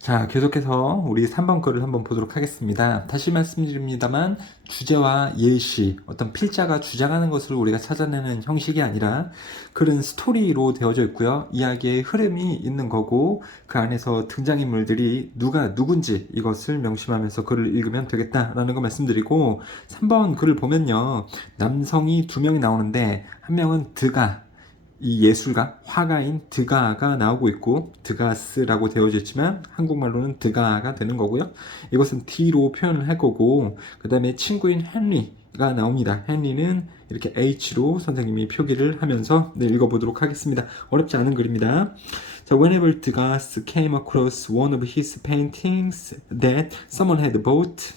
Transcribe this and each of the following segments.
자, 계속해서 우리 3번 거를 한번 보도록 하겠습니다. 다시 말씀드립니다만 주제와 예시, 어떤 필자가 주장하는 것을 우리가 찾아내는 형식이 아니라 글은 스토리로 되어져 있고요. 이야기의 흐름이 있는 거고 그 안에서 등장인물들이 누가 누군지 이것을 명심하면서 글을 읽으면 되겠다라는 거 말씀드리고 3번 글을 보면요. 남성이 2명이 나오는데 한 명은 드가 이 예술가, 화가인 드가가 나오고 있고 드가스라고 되어져 있지만 한국말로는 드가가 되는 거고요. 이것은 D로 표현을 할 거고 그 다음에 친구인 헨리가 나옵니다. 헨리는 이렇게 H로 선생님이 표기를 하면서 읽어보도록 하겠습니다. 어렵지 않은 글입니다. 자, whenever Degas came across one of his paintings that someone had bought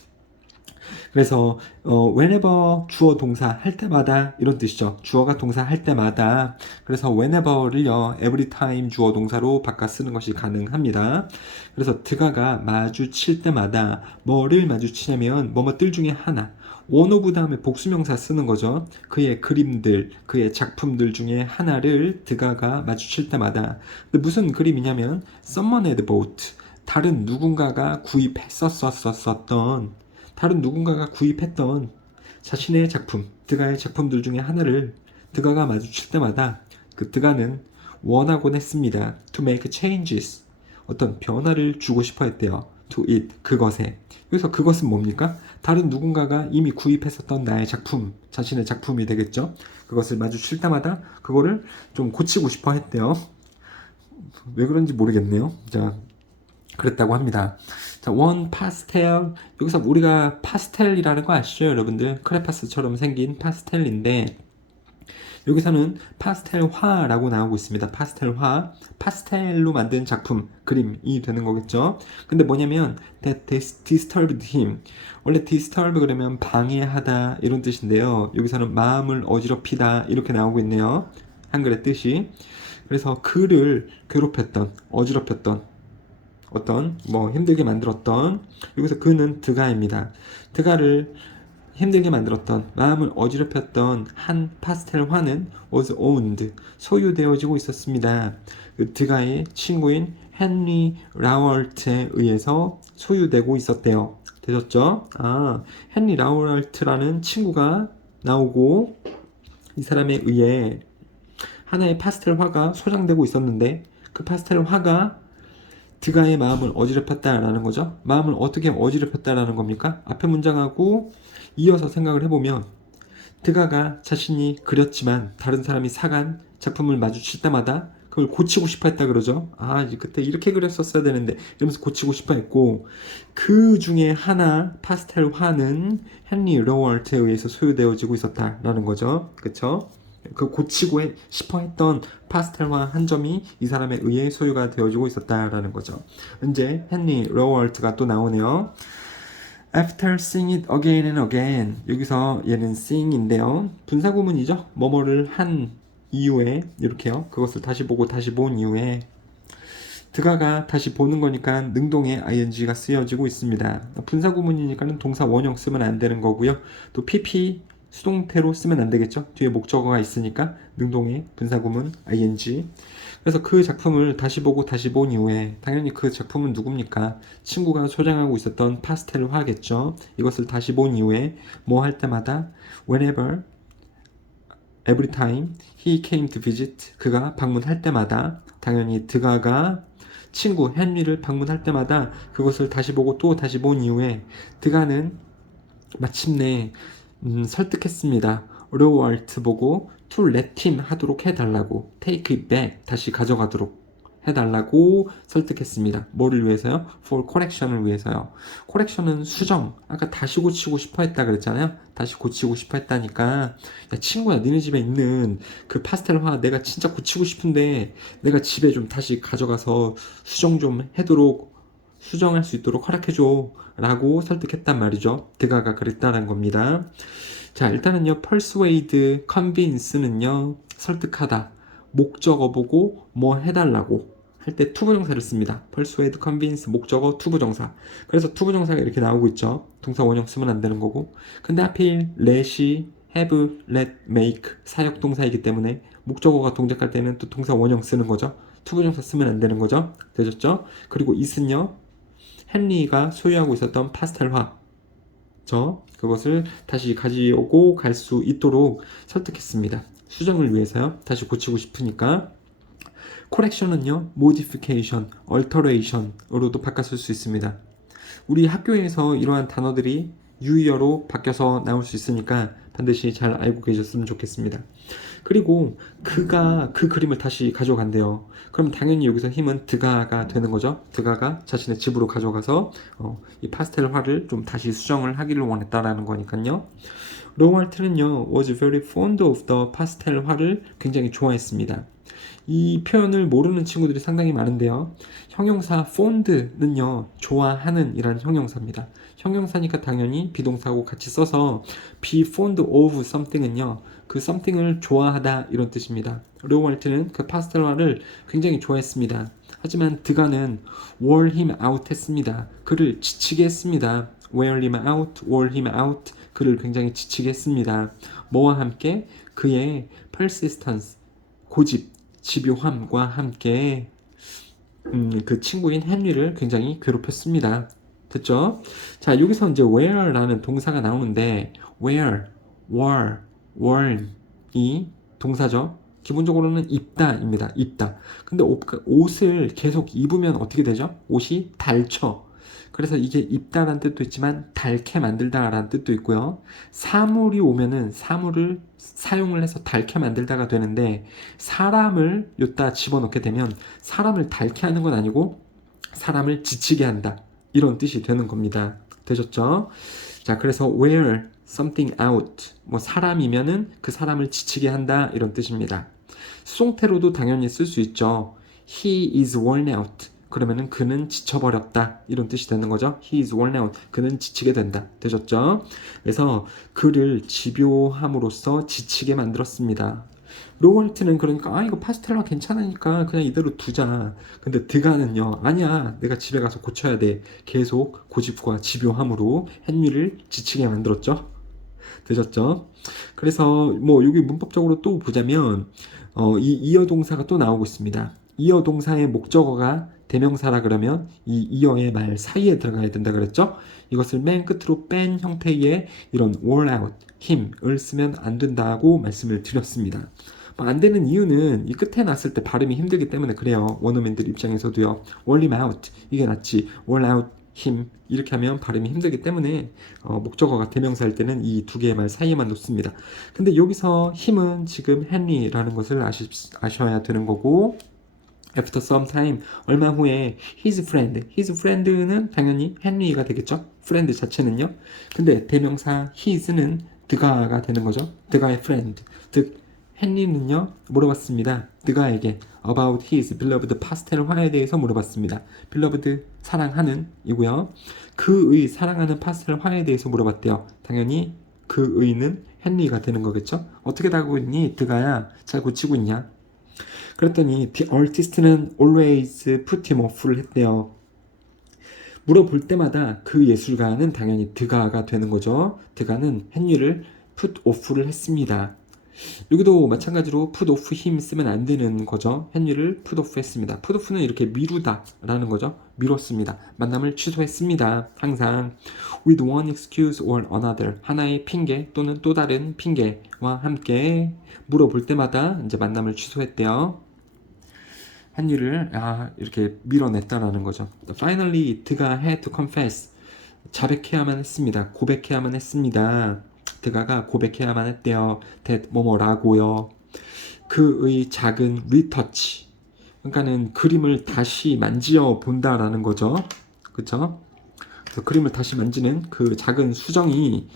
그래서 whenever 주어 동사 할 때마다 이런 뜻이죠. 주어가 동사 할 때마다 그래서 whenever를요 every time 주어 동사로 바꿔 쓰는 것이 가능합니다. 그래서 드가가 마주칠 때마다 뭐를 마주치냐면 뭐뭐들 중에 하나 one of 다음에 복수명사 쓰는 거죠. 그의 그림들, 그의 작품들 중에 하나를 드가가 마주칠 때마다 근데 무슨 그림이냐면 someone had bought 다른 누군가가 구입했었던 다른 누군가가 구입했던 자신의 작품, 드가의 작품들 중에 하나를 드가가 마주칠 때마다 그 드가는 원하곤 했습니다. To make changes. 어떤 변화를 주고 싶어 했대요. To it. 그것에. 여기서 그것은 뭡니까? 다른 누군가가 이미 구입했었던 나의 작품, 자신의 작품이 되겠죠. 그것을 마주칠 때마다 그거를 좀 고치고 싶어 했대요. 왜 그런지 모르겠네요. 자, 그랬다고 합니다. 자, 원 파스텔. 여기서 우리가 파스텔이라는 거 아시죠, 여러분들? 크레파스처럼 생긴 파스텔인데 여기서는 파스텔화라고 나오고 있습니다. 파스텔화. 파스텔로 만든 작품, 그림이 되는 거겠죠. 근데 뭐냐면 that disturbed him. 원래 disturb 그러면 방해하다 이런 뜻인데요. 여기서는 마음을 어지럽히다 이렇게 나오고 있네요. 한글의 뜻이. 그래서 그를 괴롭혔던, 어지럽혔던 어떤 힘들게 만들었던 여기서 그는 드가입니다. 드가를 힘들게 만들었던 마음을 어지럽혔던 한 파스텔 화는 was owned 소유되어지고 있었습니다. 그 드가의 친구인 헨리 라월트에 의해서 소유되고 있었대요. 되셨죠? 헨리 라월트라는 친구가 나오고 이 사람에 의해 하나의 파스텔 화가 소장되고 있었는데 그 파스텔 화가 드가의 마음을 어지럽혔다라는 거죠. 마음을 어떻게 어지럽혔다라는 겁니까? 앞에 문장하고 이어서 생각을 해보면 드가가 자신이 그렸지만 다른 사람이 사간 작품을 마주칠 때마다 그걸 고치고 싶어 했다 그러죠. 그때 이렇게 그렸었어야 되는데 이러면서 고치고 싶어 했고 그 중에 하나 파스텔 화는 헨리 로월트에 의해서 소유되어지고 있었다라는 거죠. 그쵸? 그 고치고 싶어 했던 파스텔화 한 점이 이 사람에 의해 소유가 되어지고 있었다라는 거죠. 이제 헨리 로월트가 또 나오네요. After seeing it again and again 여기서 얘는 seeing인데요. 분사구문이죠. 뭐뭐를 한 이후에 이렇게요. 그것을 다시 보고 다시 본 이후에 드가가 다시 보는 거니까 능동의 ing가 쓰여지고 있습니다. 분사구문이니까는 동사 원형 쓰면 안 되는 거고요. 또 pp 수동태로 쓰면 안 되겠죠. 뒤에 목적어가 있으니까 능동의 분사구문 ing. 그래서 그 작품을 다시 보고 다시 본 이후에 당연히 그 작품은 누굽니까? 친구가 소장하고 있었던 파스텔 화겠죠. 이것을 다시 본 이후에 뭐 할 때마다 whenever, every time he came to visit 그가 방문할 때마다 당연히 드가가 친구 헨리를 방문할 때마다 그것을 다시 보고 또 다시 본 이후에 드가는 마침내 설득했습니다. 로월트 보고 to let him 하도록 해달라고 take it back 다시 가져가도록 해달라고 설득했습니다. 뭐를 위해서요? for correction을 위해서요. correction은 수정. 아까 다시 고치고 싶어 했다 그랬잖아요. 다시 고치고 싶어 했다니까 야 친구야 니네 집에 있는 그 파스텔 화 내가 진짜 고치고 싶은데 내가 집에 좀 다시 가져가서 수정 좀 하도록 수정할 수 있도록 허락해줘 라고 설득했단 말이죠. 드가가 그랬다는 겁니다. 자, 일단은요 persuade, convince는요 설득하다 목적어 보고 뭐 해달라고 할 때 투부정사를 씁니다. persuade, convince 목적어 투부정사. 그래서 투부정사가 이렇게 나오고 있죠. 동사 원형 쓰면 안 되는 거고 근데 하필 let이 have, let, make 사역동사이기 때문에 목적어가 동작할 때는 또 동사 원형 쓰는 거죠. 투부정사 쓰면 안 되는 거죠. 되셨죠? 그리고 it은요 헨리가 소유하고 있었던 파스텔화 그것을 다시 가지고 갈 수 있도록 설득했습니다. 수정을 위해서요. 다시 고치고 싶으니까. correction은요, modification, alteration으로도 바꿨을 수 있습니다. 우리 학교에서 이러한 단어들이 유의어로 바뀌어서 나올 수 있으니까 반드시 잘 알고 계셨으면 좋겠습니다. 그리고 그가 그 그림을 다시 가져간대요. 그럼 당연히 여기서 힘은 드가가 되는 거죠. 드가가 자신의 집으로 가져가서 이 파스텔 화를 좀 다시 수정을 하기를 원했다라는 거니까요. 로왈트는요, was very fond of the pastel 화를 굉장히 좋아했습니다. 이 표현을 모르는 친구들이 상당히 많은데요. 형용사 fond는요, 좋아하는 이란 형용사입니다. 형용사니까 당연히 비동사하고 같이 써서 be fond of something은요, 그 something을 좋아하다 이런 뜻입니다. 로왈트는 그 파스텔화를 굉장히 좋아했습니다. 하지만 드가는 wore him out 했습니다. 그를 지치게 했습니다. wear him out, wore him out, 그를 굉장히 지치게 했습니다. 뭐와 함께? 그의 persistence, 고집, 집요함과 함께 그 친구인 헨리를 굉장히 괴롭혔습니다. 됐죠? 자, 여기서 이제 wear라는 동사가 나오는데 wear, wore, worn 이 동사죠. 기본적으로는 입다입니다. 입다. 근데 옷을 계속 입으면 어떻게 되죠? 옷이 닳죠. 그래서 이게 입다라는 뜻도 있지만 닳게 만들다라는 뜻도 있고요. 사물이 오면은 사물을 사용을 해서 닳게 만들다가 되는데 사람을 여기다 집어넣게 되면 사람을 닳게 하는 건 아니고 사람을 지치게 한다. 이런 뜻이 되는 겁니다. 되셨죠? 자, 그래서 wear something out. 뭐 사람이면은 그 사람을 지치게 한다. 이런 뜻입니다. 수동태로도 당연히 쓸 수 있죠. He is worn out. 그러면은 그는 지쳐버렸다. 이런 뜻이 되는 거죠. He is worn out. 그는 지치게 된다. 되셨죠? 그래서 그를 집요함으로써 지치게 만들었습니다. 로월트는 그러니까 이거 파스텔라 괜찮으니까 그냥 이대로 두자. 근데 드가는요, 아니야, 내가 집에 가서 고쳐야 돼. 계속 고집과 집요함으로 헨리를 지치게 만들었죠. 되셨죠? 그래서 뭐 여기 문법적으로 또 보자면 이 이어 동사가 또 나오고 있습니다. 이어 동사의 목적어가 대명사라 그러면 이 이어의 말 사이에 들어가야 된다 그랬죠? 이것을 맨 끝으로 뺀 형태의 이런 wore out, 힘을 쓰면 안 된다고 말씀을 드렸습니다. 안 되는 이유는 이 끝에 놨을 때 발음이 힘들기 때문에 그래요. 원어민들 입장에서도요. wore him out 이게 낫지. wore out him 이렇게 하면 발음이 힘들기 때문에 목적어가 대명사일 때는 이 두 개의 말 사이에만 놓습니다. 근데 여기서 힘은 지금 헨리라는 것을 아셔야 되는 거고 after some time 얼마 후에 his friend는 당연히 헨리가 되겠죠. friend 자체는요. 근데 대명사 his는 드가가 되는 거죠. 드가의 friend 즉 헨리는요 물어봤습니다. 드가에게 about his beloved pastel 화에 대해서 물어봤습니다. beloved 사랑하는 이고요. 그의 사랑하는 파스텔 화에 대해서 물어봤대요. 당연히 그의는 헨리가 되는 거겠죠. 어떻게 다고 있니? 드가야 잘 고치고 있냐? 그랬더니 the artist는 always put him off를 했대요. 물어볼 때마다 그 예술가는 당연히 드가가 되는 거죠. 드가는 헨리를 put off를 했습니다. 여기도 마찬가지로 put off him 쓰면 안 되는 거죠. 헨리를 put off 했습니다. put off는 이렇게 미루다 라는 거죠. 미뤘습니다. 만남을 취소했습니다. 항상 with one excuse or another 하나의 핑계 또는 또 다른 핑계와 함께 물어볼 때마다 이제 만남을 취소했대요. 헨리를 이렇게 밀어냈다라는 거죠. Finally, 드가 had to confess. 자백해야만 했습니다. 고백해야만 했습니다. 드가가 고백해야만 했대요. that 뭐뭐라고요. 그의 작은 retouch. 그러니까는 그림을 다시 만지어 본다라는 거죠. 그쵸? 그래서 그림을 다시 만지는 그 작은 수정이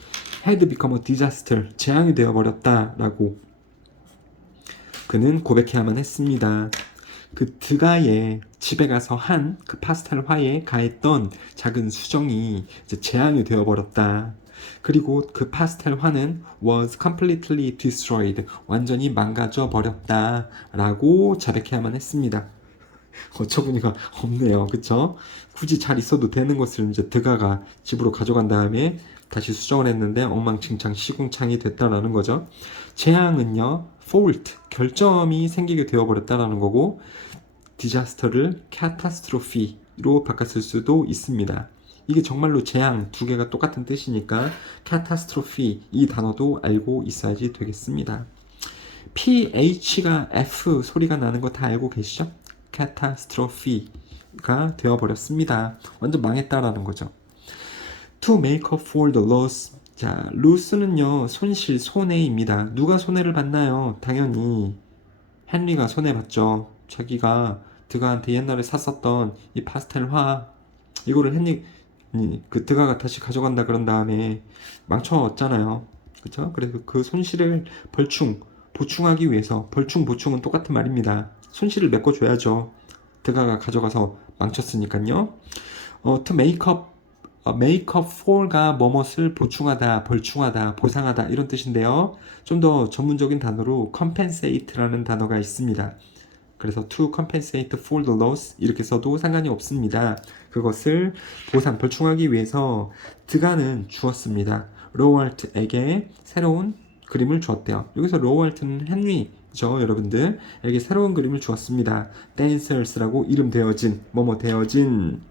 had become a disaster. 재앙이 되어버렸다라고 그는 고백해야만 했습니다. 그 드가의 집에 가서 한 그 파스텔 화에 가했던 작은 수정이 이제 재앙이 되어버렸다. 그리고 그 파스텔 화는 was completely destroyed. 완전히 망가져 버렸다. 라고 자백해야만 했습니다. 어처구니가 없네요. 그쵸? 굳이 잘 있어도 되는 것을 이제 드가가 집으로 가져간 다음에 다시 수정을 했는데 엉망진창 시궁창이 됐다라는 거죠. 재앙은요, fault, 결점이 생기게 되어버렸다라는 거고, 디자스터를 catastrophe, 로 바꿨을 수도 있습니다. 이게 정말로 재앙 두 개가 똑같은 뜻이니까 catastrophe 이 단어도 알고 있어야지 되겠습니다. PH가 F 소리가 나는 거 다 알고 계시죠? catastrophe가 되어버렸습니다. 완전 망했다라는 거죠. To make up for the loss. 자, loss는요 손실, 손해입니다. 누가 손해를 봤나요? 당연히 헨리가 손해봤죠. 자기가 드가한테 옛날에 샀었던 이 파스텔 화 이거를 헨리 그 드가가 다시 가져간다 그런 다음에 망쳤잖아요. 그렇죠? 그래서 그 손실을 보충하기 위해서 보충은 똑같은 말입니다. 손실을 메꿔줘야죠. 드가가 가져가서 망쳤으니까요. to make up for가 뭐뭇을 보충하다, 벌충하다, 보상하다 이런 뜻인데요. 좀 더 전문적인 단어로 compensate라는 단어가 있습니다. 그래서 to compensate for the loss 이렇게 써도 상관이 없습니다. 그것을 보상, 벌충하기 위해서 드가는 주었습니다. 로월트에게 새로운 그림을 주었대요. 여기서 로월트는 헨리죠, 여러분들. 에게 새로운 그림을 주었습니다. 댄서스라고 이름 되어진, 뭐뭐 되어진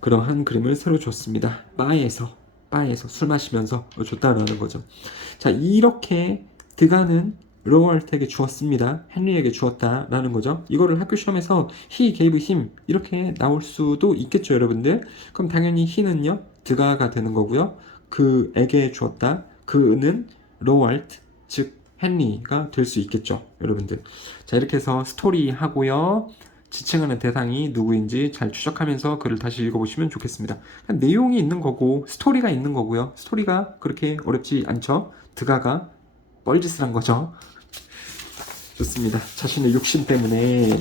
그러한 그림을 새로 줬습니다. 바에서 술 마시면서 줬다라는 거죠. 자, 이렇게 드가는 로월트에게 주었습니다. 헨리에게 주었다라는 거죠. 이거를 학교 시험에서 he gave him 이렇게 나올 수도 있겠죠, 여러분들. 그럼 당연히 he는요 드가가 되는 거고요. 그에게 주었다. 그는 로월트 즉 헨리가 될 수 있겠죠, 여러분들. 자, 이렇게 해서 스토리 하고요. 지칭하는 대상이 누구인지 잘 추적하면서 글을 다시 읽어보시면 좋겠습니다. 내용이 있는 거고 스토리가 있는 거고요. 스토리가 그렇게 어렵지 않죠. 드가가 뻘짓을 한 거죠. 좋습니다. 자신의 욕심 때문에.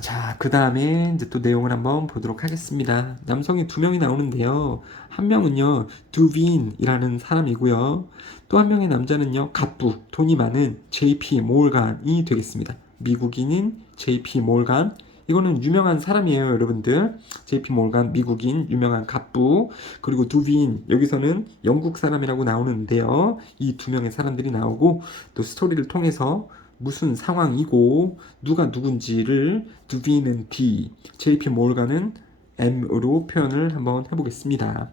자, 그 다음에 이제 또 내용을 한번 보도록 하겠습니다. 남성이 두 명이 나오는데요. 한 명은요, 두빈이라는 사람이고요. 또 한 명의 남자는요, 갑부, 돈이 많은 JP 몰간이 되겠습니다. 미국인인 JP 몰간. 이거는 유명한 사람이에요, 여러분들. JP 몰간, 미국인, 유명한 갑부. 그리고 두빈, 여기서는 영국 사람이라고 나오는데요. 이 두 명의 사람들이 나오고 또 스토리를 통해서 무슨 상황이고 누가 누군지를 두빈은 D, JP 몰간은 M으로 표현을 한번 해보겠습니다.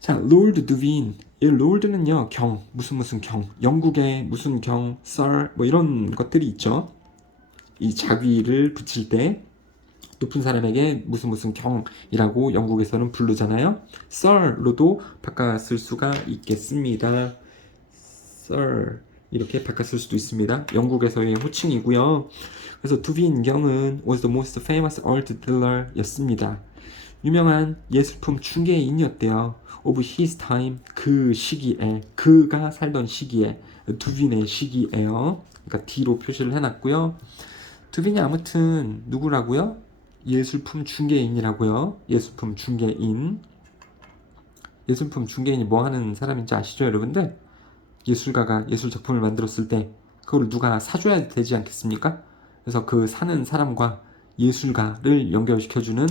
자, 롤드 두빈. 이 롤드는요, 무슨 경, 영국의 무슨 경, sir, 뭐 이런 것들이 있죠. 이 자귀를 붙일 때 높은 사람에게 무슨 경이라고 영국에서는 부르잖아요. sir로도 바꿨을 수가 있겠습니다. sir 이렇게 바꿨을 수도 있습니다. 영국에서의 호칭이고요. 그래서 두빈 경은 was the most famous art dealer 였습니다. 유명한 예술품 중개인이었대요. of his time 그 시기에 그가 살던 시기에 두빈의 시기에요. 그러니까 D로 표시를 해놨고요. 두빈이 아무튼 누구라고요? 예술품 중개인이라고요. 예술품 중개인이 뭐 하는 사람인지 아시죠, 여러분들? 예술가가 예술 작품을 만들었을 때 그걸 누가 사줘야 되지 않겠습니까? 그래서 그 사는 사람과 예술가를 연결시켜주는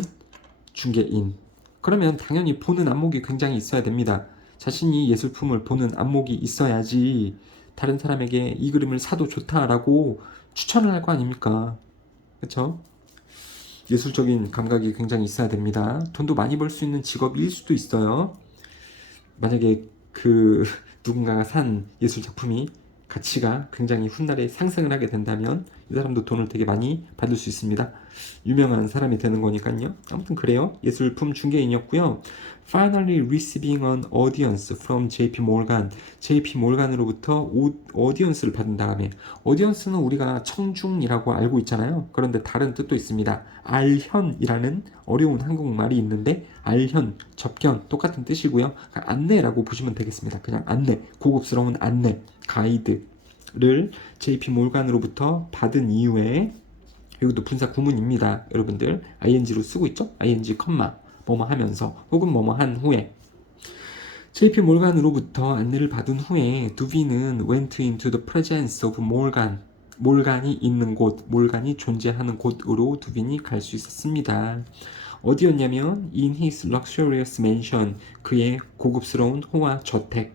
중개인. 그러면 당연히 보는 안목이 굉장히 있어야 됩니다. 자신이 예술품을 보는 안목이 있어야지 다른 사람에게 이 그림을 사도 좋다라고 추천을 할 거 아닙니까? 그렇죠? 예술적인 감각이 굉장히 있어야 됩니다. 돈도 많이 벌 수 있는 직업일 수도 있어요. 만약에 누군가가 산 예술 작품이 가치가 굉장히 훗날에 상승을 하게 된다면 이 사람도 돈을 되게 많이 받을 수 있습니다. 유명한 사람이 되는 거니까요. 아무튼 그래요. 예술품 중개인이었고요. Finally receiving an audience from JP Morgan. JP Morgan으로부터 audience를 받은 다음에 audience는 우리가 청중이라고 알고 있잖아요. 그런데 다른 뜻도 있습니다. 알현이라는 어려운 한국말이 있는데 알현, 접견 똑같은 뜻이고요. 안내라고 보시면 되겠습니다. 그냥 안내, 고급스러운 안내, 가이드를 JP 몰간으로부터 받은 이후에 여기도 분사 구문입니다. 여러분들 ing로 쓰고 있죠? ing, 뭐뭐 하면서 혹은 뭐뭐 한 후에 JP 몰간으로부터 안내를 받은 후에 두빈은 went into the presence of Morgan. 몰간이 있는 곳, 몰간이 존재하는 곳으로 두빈이 갈 수 있었습니다. 어디였냐면 in his luxurious mansion, 그의 고급스러운 호화 저택.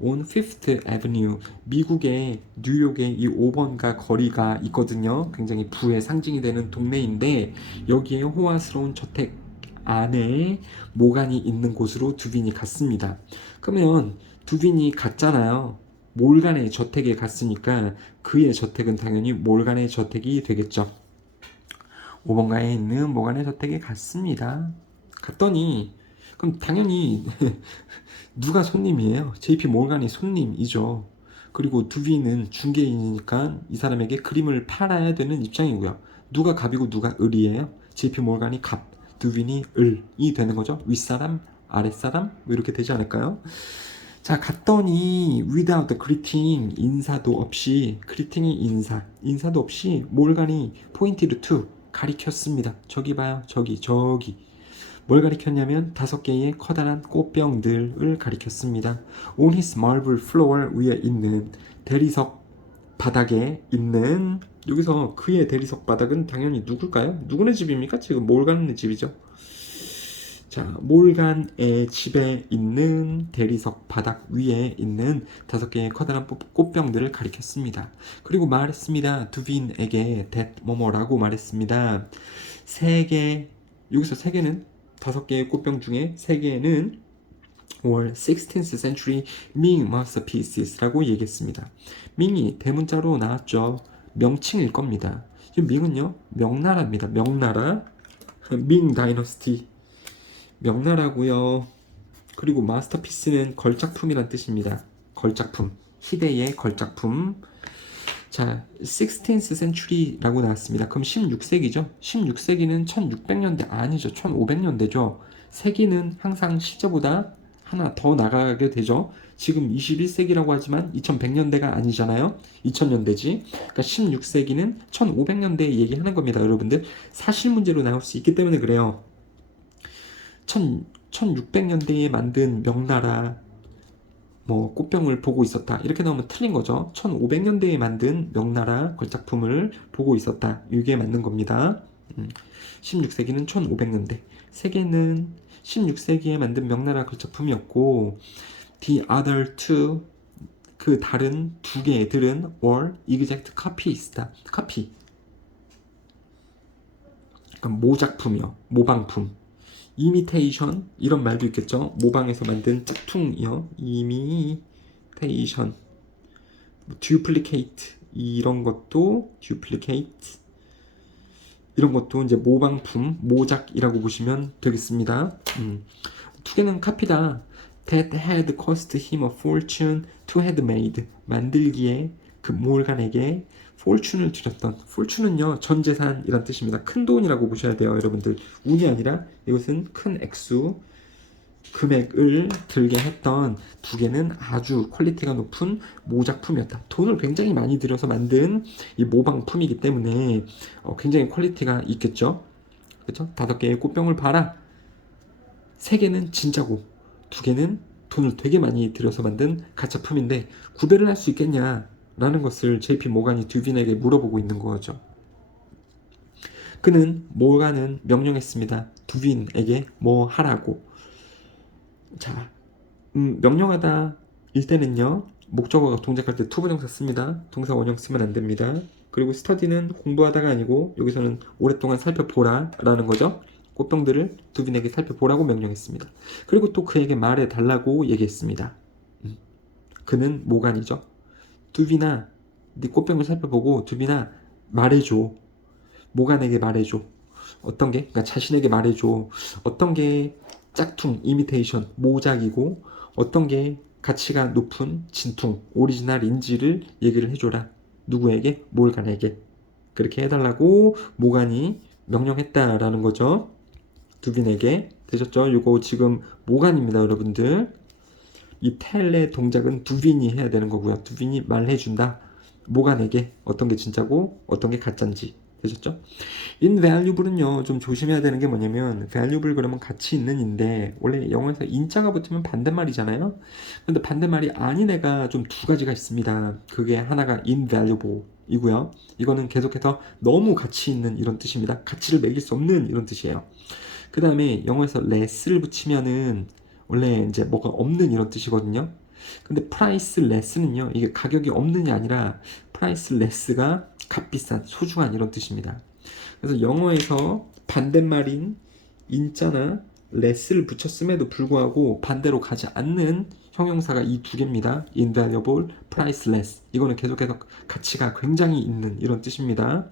on Fifth Avenue, 미국의 뉴욕의 이 5번가 거리가 있거든요. 굉장히 부의 상징이 되는 동네인데 여기에 호화스러운 저택 안에 모간이 있는 곳으로 두빈이 갔습니다. 그러면 두빈이 갔잖아요. 몰간의 저택에 갔으니까 그의 저택은 당연히 몰간의 저택이 되겠죠. 5번가에 있는 모간의 저택에 갔습니다. 갔더니 그럼 당연히 누가 손님이에요? JP 몰간이 손님이죠. 그리고 두빈은 중개인이니까 이 사람에게 그림을 팔아야 되는 입장이고요. 누가 갑이고 누가 을이에요? JP 몰간이 갑, 두빈이 을이 되는 거죠. 윗사람, 아랫사람 뭐 이렇게 되지 않을까요? 자, 갔더니 without greeting, 인사도 없이, greeting이 인사도 없이 몰간이 pointed to, 가리켰습니다. 저기 봐요. 저기. 뭘 가리켰냐면 5개의 커다란 꽃병들을 가리켰습니다. On his marble floor 위에 있는 대리석 바닥에 있는, 여기서 그의 대리석 바닥은 당연히 누굴까요? 누구네 집입니까? 지금 몰간의 집이죠. 자, 몰간의 집에 있는 대리석 바닥 위에 있는 5개의 커다란 꽃병들을 가리켰습니다. 그리고 말했습니다. 두빈에게 that 뭐뭐라고 말했습니다. 3개, 여기서 3개는 5개의 꽃병 중에 3개는 or 16th century Ming masterpieces라고 얘기했습니다. 밍이 대문자로 나왔죠. 명칭일 겁니다. 이 밍은요, 명나라입니다. 명나라, 밍 다이너스티, 명나라고요. 그리고 마스터피스는 걸작품이란 뜻입니다. 걸작품, 희대의 걸작품. 자, 16th century라고 나왔습니다. 그럼 16세기죠? 16세기는 1600년대 아니죠. 1500년대죠. 세기는 항상 시제보다 하나 더 나가게 되죠. 지금 21세기라고 하지만 2100년대가 아니잖아요. 2000년대지. 그러니까 16세기는 1500년대 얘기하는 겁니다. 여러분들. 사실 문제로 나올 수 있기 때문에 그래요. 1600년대에 만든 명나라 뭐 꽃병을 보고 있었다 이렇게 나오면 틀린 거죠. 1500년대에 만든 명나라 걸작품을 보고 있었다, 이게 맞는 겁니다. 16세기는 1500년대, 세계는 16세기에 만든 명나라 걸작품이었고 the other two, 그 다른 2개들은 were exact copies다. copy, 그러니까 모작품이요, 모방품. 이미테이션 이런 말도 있겠죠. 모방해서 만든 짝퉁이요. 이미테이션, 듀플리케이트 이런 것도 듀플리케이트 이런 것도 이제 모방품, 모작이라고 보시면 되겠습니다. 2개는 카피다. That had cost him a fortune to have made, 만들기에 그 몰간에게 fortune을 들였던, fortune은요 전 재산이란 뜻입니다. 큰 돈이라고 보셔야 돼요, 여러분들. 운이 아니라 이것은 큰 액수 금액을 들게 했던 2개는 아주 퀄리티가 높은 모작품이었다. 돈을 굉장히 많이 들여서 만든 이 모방품이기 때문에 굉장히 퀄리티가 있겠죠. 그렇죠? 5개의 꽃병을 봐라. 3개는 진짜고 2개는 돈을 되게 많이 들여서 만든 가짜품인데 구별을 할 수 있겠냐라는 것을 JP 모간이 두빈에게 물어보고 있는 거죠. 모간은 명령했습니다. 두빈에게 뭐 하라고. 자, 명령하다 일 때는요, 목적어가 동작할 때 투부정사 씁니다. 동사 원형 쓰면 안 됩니다. 그리고 스터디는 공부하다가 아니고 여기서는 오랫동안 살펴보라 라는 거죠. 꽃병들을 두빈에게 살펴보라고 명령했습니다. 그리고 또 그에게 말해 달라고 얘기했습니다. 그는 모간이죠. 두빈아, 네 꽃병을 살펴보고 두빈아 말해줘. 모간에게 말해줘. 어떤 게? 그러니까 자신에게 말해줘. 어떤 게 짝퉁, 이미테이션, 모작이고 어떤 게 가치가 높은 진퉁, 오리지널인지를 얘기를 해줘라. 누구에게? 몰간에게. 그렇게 해달라고 모간이 명령했다라는 거죠. 두빈에게. 되셨죠? 이거 지금 모간입니다, 여러분들. 이 텔레 동작은 두빈이 해야 되는 거고요. 두빈이 말해준다. 모간에게 어떤 게 진짜고 어떤 게 가짜인지. 되셨죠? invaluable은요 좀 조심해야 되는 게 뭐냐면, valuable 그러면 가치 있는 인데 원래 영어에서 인자가 붙으면 반대말이잖아요. 근데 반대말이 아닌 애가 좀 2가지가 있습니다. 그게 하나가 invaluable 이고요. 이거는 계속해서 너무 가치 있는 이런 뜻입니다. 가치를 매길 수 없는 이런 뜻이에요. 그 다음에 영어에서 less를 붙이면은 원래 이제 뭐가 없는 이런 뜻이거든요. 근데 priceless는요, 이게 가격이 없느냐 아니라 priceless가 값비싼, 소중한 이런 뜻입니다. 그래서 영어에서 반대말인 인자나 less를 붙였음에도 불구하고 반대로 가지 않는 형용사가 이 두 개입니다. invaluable, priceless. 이거는 계속해서 가치가 굉장히 있는 이런 뜻입니다.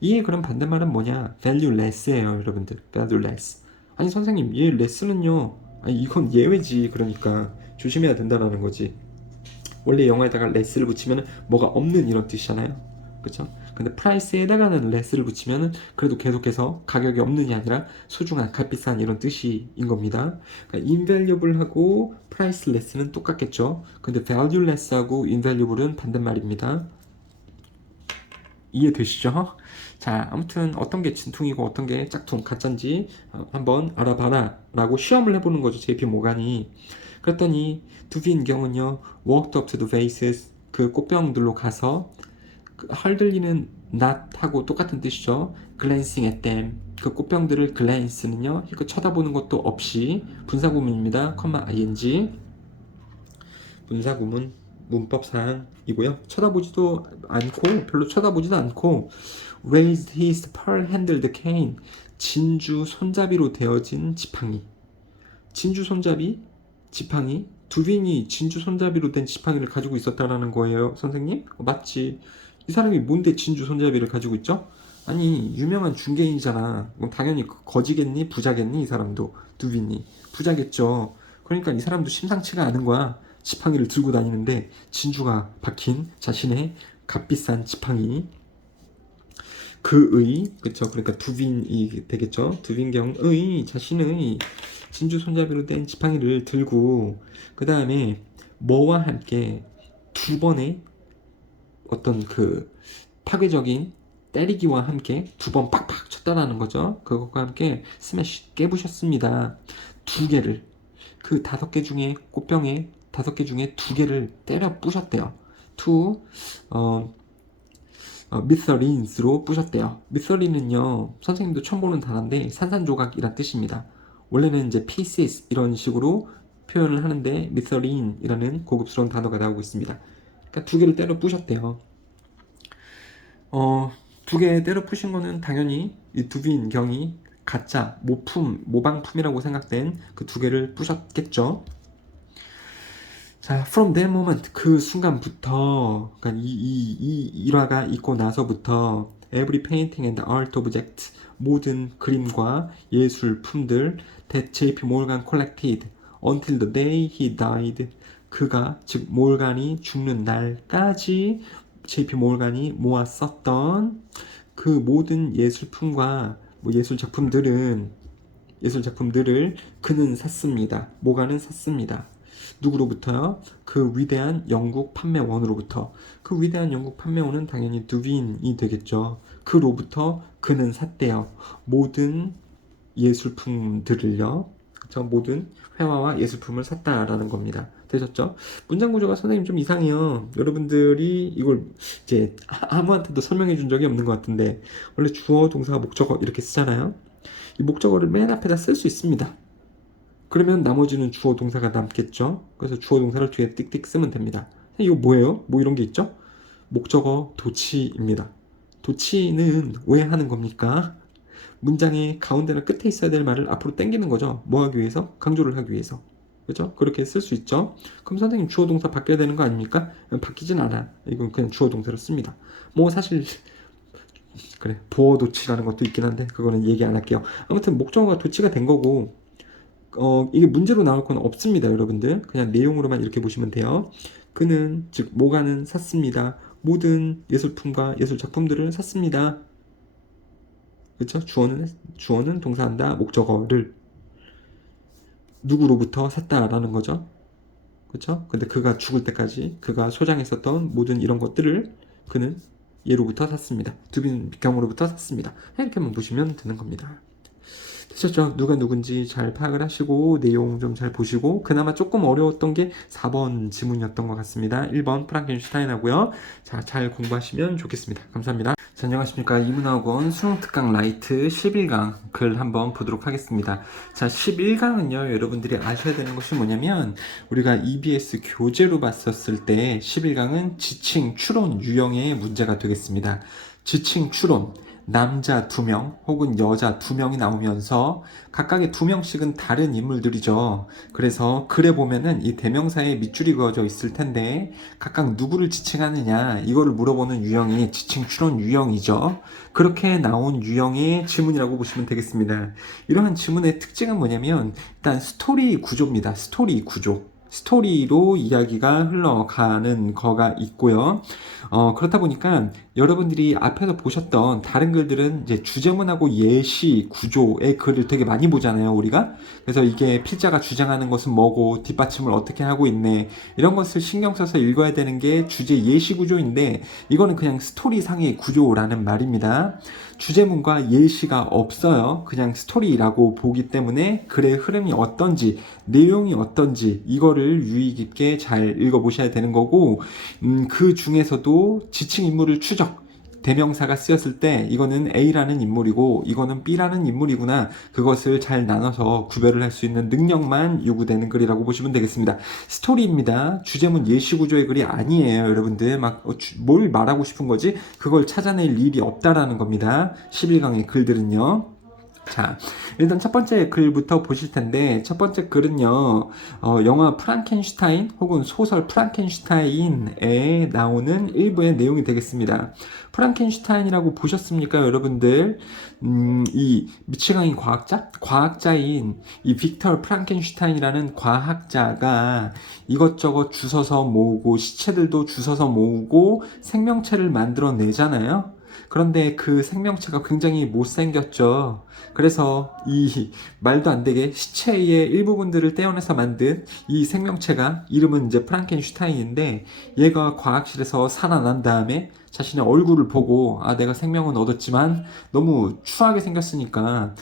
이에 그럼 반대말은 뭐냐? valueless예요, 여러분들. valueless. 아니 선생님, 얘 less는요. 아니 이건 예외지. 그러니까 조심해야 된다라는 거지. 원래 영어에다가 less를 붙이면 뭐가 없는 이런 뜻이잖아요. 그렇죠? 근데 price에다가는 less를 붙이면은 그래도 계속해서 가격이 없는이 아니라 소중한, 값비싼 이런 뜻인 겁니다. 그러니까 invaluable하고 priceless는 똑같겠죠. 근데 valueless하고 invaluable은 반대말입니다. 이해되시죠? 자, 아무튼 어떤 게 진퉁이고 어떤 게 짝퉁, 가짜인지 한번 알아봐라 라고 시험을 해보는 거죠. JP 모간이. 그랬더니 두빈 경은요, walked up to the vases, 그 꽃병들로 가서 그 흔들리는 not하고 똑같은 뜻이죠. glancing at them, 그 꽃병들을 glance는요, 이거 쳐다보는 것도 없이 분사구문입니다. ing 분사구문 문법상이고요. 쳐다보지도 않고, 별로 쳐다보지도 않고, raised his pearl-handled cane, 진주 손잡이로 되어진 지팡이. 진주 손잡이, 지팡이. 두빈이 진주 손잡이로 된 지팡이를 가지고 있었다라는 거예요, 선생님? 맞지. 이 사람이 뭔데 진주 손잡이를 가지고 있죠? 아니, 유명한 중개인이잖아. 그럼 당연히 거지겠니? 부자겠니? 이 사람도. 두빈이. 부자겠죠. 그러니까 이 사람도 심상치가 않은 거야. 지팡이를 들고 다니는데 진주가 박힌 자신의 값비싼 지팡이. 그의, 그쵸, 그러니까 두빈이 되겠죠. 두빈경의 자신의 진주 손잡이로 된 지팡이를 들고 그 다음에 뭐와 함께 두 번의 어떤 그 파괴적인 때리기와 함께 두 번 팍팍 쳤다라는 거죠. 그것과 함께 스매시 깨부셨습니다. 두 개를, 그 5개 중에 꽃병에 5개 중에 2개를 때려 부셨대요. 미서린스로 부셨대요. 미서린은요, 선생님도 처음 보는 단어인데 산산조각이란 뜻입니다. 원래는 이제 pieces 이런 식으로 표현을 하는데 미서린이라는 고급스러운 단어가 나오고 있습니다. 그러니까 2개를 때려 부셨대요. 2개 때려 부신 거는 당연히 이 두빈 경이 가짜, 모방품이라고 생각된 그 2개를 부셨겠죠. 자, from that moment, 그 순간부터, 그러니까 이 일화가 있고 나서부터 every painting and art object, 모든 그림과 예술품들 that J.P. Morgan collected until the day he died, 그가, 즉 몰간이 죽는 날까지 J.P. 몰간이 모았었던 그 모든 예술품과 예술 작품들을 그는 샀습니다. 모간은 샀습니다. 누구로부터요? 그 위대한 영국 판매원으로부터. 그 위대한 영국 판매원은 당연히 두빈이 되겠죠. 그로부터 그는 샀대요. 모든 예술품들을요. 그쵸? 모든 회화와 예술품을 샀다라는 겁니다. 되셨죠? 문장 구조가 선생님 좀 이상해요. 여러분들이 이걸 이제 아무한테도 설명해 준 적이 없는 것 같은데, 원래 주어, 동사, 목적어 이렇게 쓰잖아요. 이 목적어를 맨 앞에다 쓸 수 있습니다. 그러면 나머지는 주어 동사가 남겠죠. 그래서 주어 동사를 뒤에 띡띡 쓰면 됩니다. 이거 뭐예요? 뭐 이런 게 있죠? 목적어 도치입니다. 도치는 왜 하는 겁니까? 문장의 가운데나 끝에 있어야 될 말을 앞으로 당기는 거죠. 뭐 하기 위해서? 강조를 하기 위해서. 그죠? 그렇게 쓸 수 있죠. 그럼 선생님 주어 동사 바뀌어야 되는 거 아닙니까? 바뀌진 않아. 이건 그냥 주어 동사를 씁니다. 뭐 사실 그래, 보어 도치라는 것도 있긴 한데 그거는 얘기 안 할게요. 아무튼 목적어가 도치가 된 거고, 이게 문제로 나올 건 없습니다, 여러분들. 그냥 내용으로만 이렇게 보시면 돼요. 그는, 즉 모가는 샀습니다. 모든 예술품과 예술 작품들을 샀습니다. 그렇죠? 주어는 동사한다. 목적어를 누구로부터 샀다라는 거죠. 그렇죠? 근데 그가 죽을 때까지 그가 소장했었던 모든 이런 것들을 그는 얘로부터 샀습니다. 두빈 경으로부터 샀습니다. 이렇게만 보시면 되는 겁니다. 되셨죠? 누가 누군지 잘 파악을 하시고 내용 좀 잘 보시고 그나마 조금 어려웠던 게 4번 지문이었던 것 같습니다. 1번 프랑켄슈타인 하고요. 자, 잘 공부하시면 좋겠습니다. 감사합니다. 자, 안녕하십니까. 이문학원 수능특강 라이트 11강 글 한번 보도록 하겠습니다. 자, 11강은요. 여러분들이 아셔야 되는 것이 뭐냐면 우리가 EBS 교재로 봤었을 때 11강은 지칭, 추론, 유형의 문제가 되겠습니다. 지칭, 추론. 남자 2명 혹은 여자 2명이 나오면서 각각의 2명씩은 다른 인물들이죠. 그래서 글에 보면은 이 대명사에 밑줄이 그어져 있을 텐데 각각 누구를 지칭하느냐 이거를 물어보는 유형이 지칭 추론 유형이죠. 그렇게 나온 유형의 지문이라고 보시면 되겠습니다. 이러한 지문의 특징은 뭐냐면 일단 스토리 구조입니다. 스토리 구조. 스토리로 이야기가 흘러가는 거가 있고요. 그렇다 보니까 여러분들이 앞에서 보셨던 다른 글들은 이제 주제문하고 예시 구조의 글을 되게 많이 보잖아요, 우리가. 그래서 이게 필자가 주장하는 것은 뭐고 뒷받침을 어떻게 하고 있네. 이런 것을 신경 써서 읽어야 되는 게 주제 예시 구조인데 이거는 그냥 스토리상의 구조라는 말입니다. 주제문과 예시가 없어요. 그냥 스토리라고 보기 때문에 글의 흐름이 어떤지, 내용이 어떤지 이거를 유의 깊게 잘 읽어보셔야 되는 거고 그 중에서도 지칭 인물을 추적 대명사가 쓰였을 때 이거는 A라는 인물이고 이거는 B라는 인물이구나 그것을 잘 나눠서 구별을 할 수 있는 능력만 요구되는 글이라고 보시면 되겠습니다. 스토리입니다. 주제문 예시 구조의 글이 아니에요. 여러분들 막 뭘 말하고 싶은 거지 그걸 찾아낼 일이 없다라는 겁니다. 11강의 글들은요. 자, 일단 첫 번째 글부터 보실 텐데 첫 번째 글은요 영화 프랑켄슈타인 혹은 소설 프랑켄슈타인에 나오는 일부의 내용이 되겠습니다. 프랑켄슈타인이라고 보셨습니까 여러분들? 이 미치광이 과학자인 이 빅터 프랑켄슈타인이라는 과학자가 이것저것 주워서 모으고 시체들도 주워서 모으고 생명체를 만들어내잖아요. 그런데 그 생명체가 굉장히 못생겼죠. 그래서 이 말도 안 되게 시체의 일부분들을 떼어내서 만든 이 생명체가 이름은 이제 프랑켄슈타인인데 얘가 과학실에서 살아난 다음에 자신의 얼굴을 보고 아 내가 생명은 얻었지만 너무 추하게 생겼으니까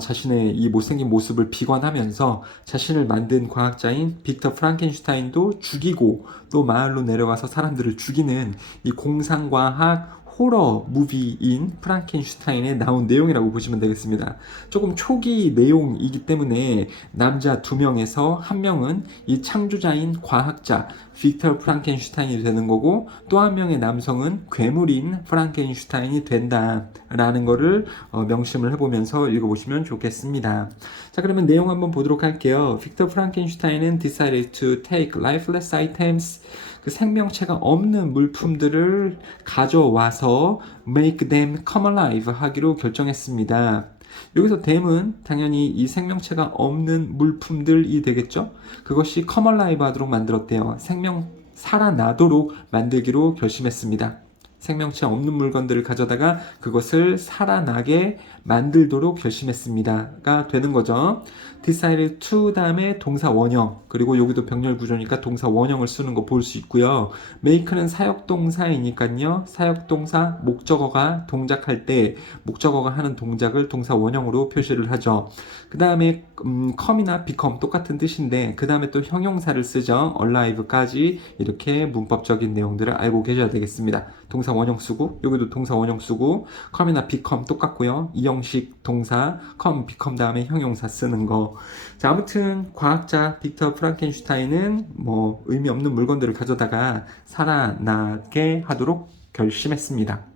자신의 이 못생긴 모습을 비관하면서 자신을 만든 과학자인 빅터 프랑켄슈타인도 죽이고 또 마을로 내려가서 사람들을 죽이는 이 공상과학 호러 무비인 프랑켄슈타인에 나온 내용이라고 보시면 되겠습니다. 조금 초기 내용이기 때문에 남자 2명에서 1명은 이 창조자인 과학자 빅터 프랑켄슈타인이 되는 거고 또 1명의 남성은 괴물인 프랑켄슈타인이 된다라는 거를 명심을 해보면서 읽어보시면 좋겠습니다. 자, 그러면 내용 한번 보도록 할게요. 빅터 프랑켄슈타인은 decided to take lifeless items 그 생명체가 없는 물품들을 가져와서 make them come alive 하기로 결정했습니다. 여기서 them은 당연히 이 생명체가 없는 물품들이 되겠죠? 그것이 come alive 하도록 만들었대요. 살아나도록 만들기로 결심했습니다. 생명체 없는 물건들을 가져다가 그것을 살아나게 만들도록 결심했습니다가 되는 거죠. decided to 다음에 동사 원형 그리고 여기도 병렬 구조니까 동사 원형을 쓰는 거 볼 수 있고요. make는 사역동사이니까요. 사역동사 목적어가 동작할 때 목적어가 하는 동작을 동사 원형으로 표시를 하죠. 그 다음에 come이나 become 똑같은 뜻인데 그 다음에 또 형용사를 쓰죠. alive까지 이렇게 문법적인 내용들을 알고 계셔야 되겠습니다. 동사 원형 쓰고 여기도 동사 원형 쓰고 come이나 become 똑같고요. 이 형식 동사 come, become 다음에 형용사 쓰는 거. 자, 아무튼 과학자 빅터 프랑켄슈타인은 뭐 의미 없는 물건들을 가져다가 살아나게 하도록 결심했습니다.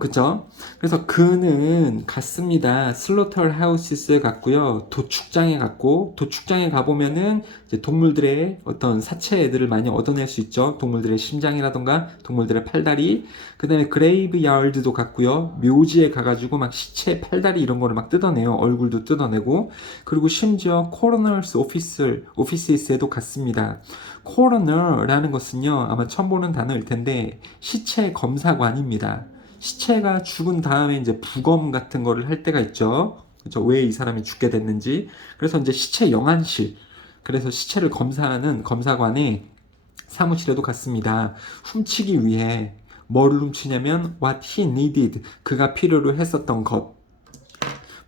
그쵸? 그래서 그는 갔습니다. 슬로터 하우스에 갔고요. 도축장에 갔고, 도축장에 가보면은 이제 동물들의 어떤 사체들을 많이 얻어낼 수 있죠. 동물들의 심장이라던가, 동물들의 팔다리. 그 다음에 그레이브 야र्드도 갔고요. 묘지에 가가지고 막 시체 팔다리 이런 거를 막 뜯어내요. 얼굴도 뜯어내고. 그리고 심지어 코로너스 오피스에도 갔습니다. 코로너라는 것은요, 아마 처음 보는 단어일 텐데, 시체 검사관입니다. 시체가 죽은 다음에 이제 부검 같은 거를 할 때가 있죠. 그렇죠? 왜 이 사람이 죽게 됐는지. 그래서 이제 시체 영안실. 그래서 시체를 검사하는 검사관의 사무실에도 갔습니다. 훔치기 위해 뭐를 훔치냐면 what he needed. 그가 필요로 했었던 것.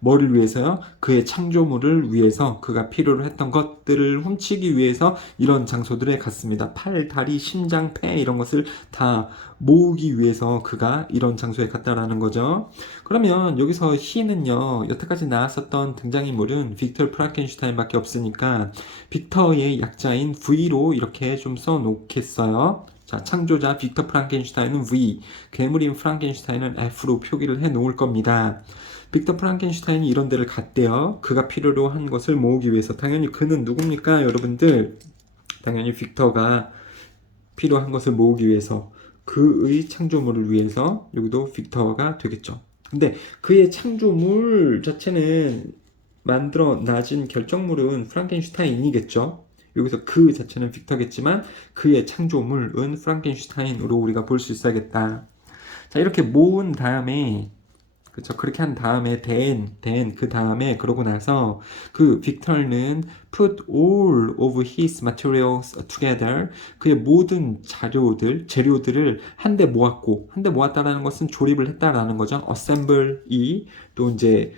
뭐를 위해서요? 그의 창조물을 위해서 그가 필요로 했던 것들을 훔치기 위해서 이런 장소들에 갔습니다. 팔, 다리, 심장, 폐 이런 것을 다 모으기 위해서 그가 이런 장소에 갔다라는 거죠. 그러면 여기서 he는요, 여태까지 나왔었던 등장인물은 빅터 프랑켄슈타인밖에 없으니까 빅터의 약자인 V로 이렇게 좀 써놓겠어요. 자, 창조자 빅터 프랑켄슈타인은 V, 괴물인 프랑켄슈타인은 F로 표기를 해 놓을 겁니다. 빅터 프랑켄슈타인이 이런 데를 갔대요. 그가 필요로 한 것을 모으기 위해서. 당연히 그는 누굽니까, 여러분들? 당연히 빅터가 필요한 것을 모으기 위해서, 그의 창조물을 위해서. 여기도 빅터가 되겠죠. 근데 그의 창조물 자체는 만들어 놔진 결정물은 프랑켄슈타인이겠죠. 여기서 그 자체는 빅터겠지만 그의 창조물은 프랑켄슈타인으로 우리가 볼 수 있어야겠다. 자, 이렇게 모은 다음에, 그쵸, 그렇게 한 다음에 그 다음에 그러고 나서 그 빅터는 put all of his materials together, 그의 모든 재료들을 한데 모았고, 한데 모았다라는 것은 조립을 했다라는 거죠. assemble이 또 이제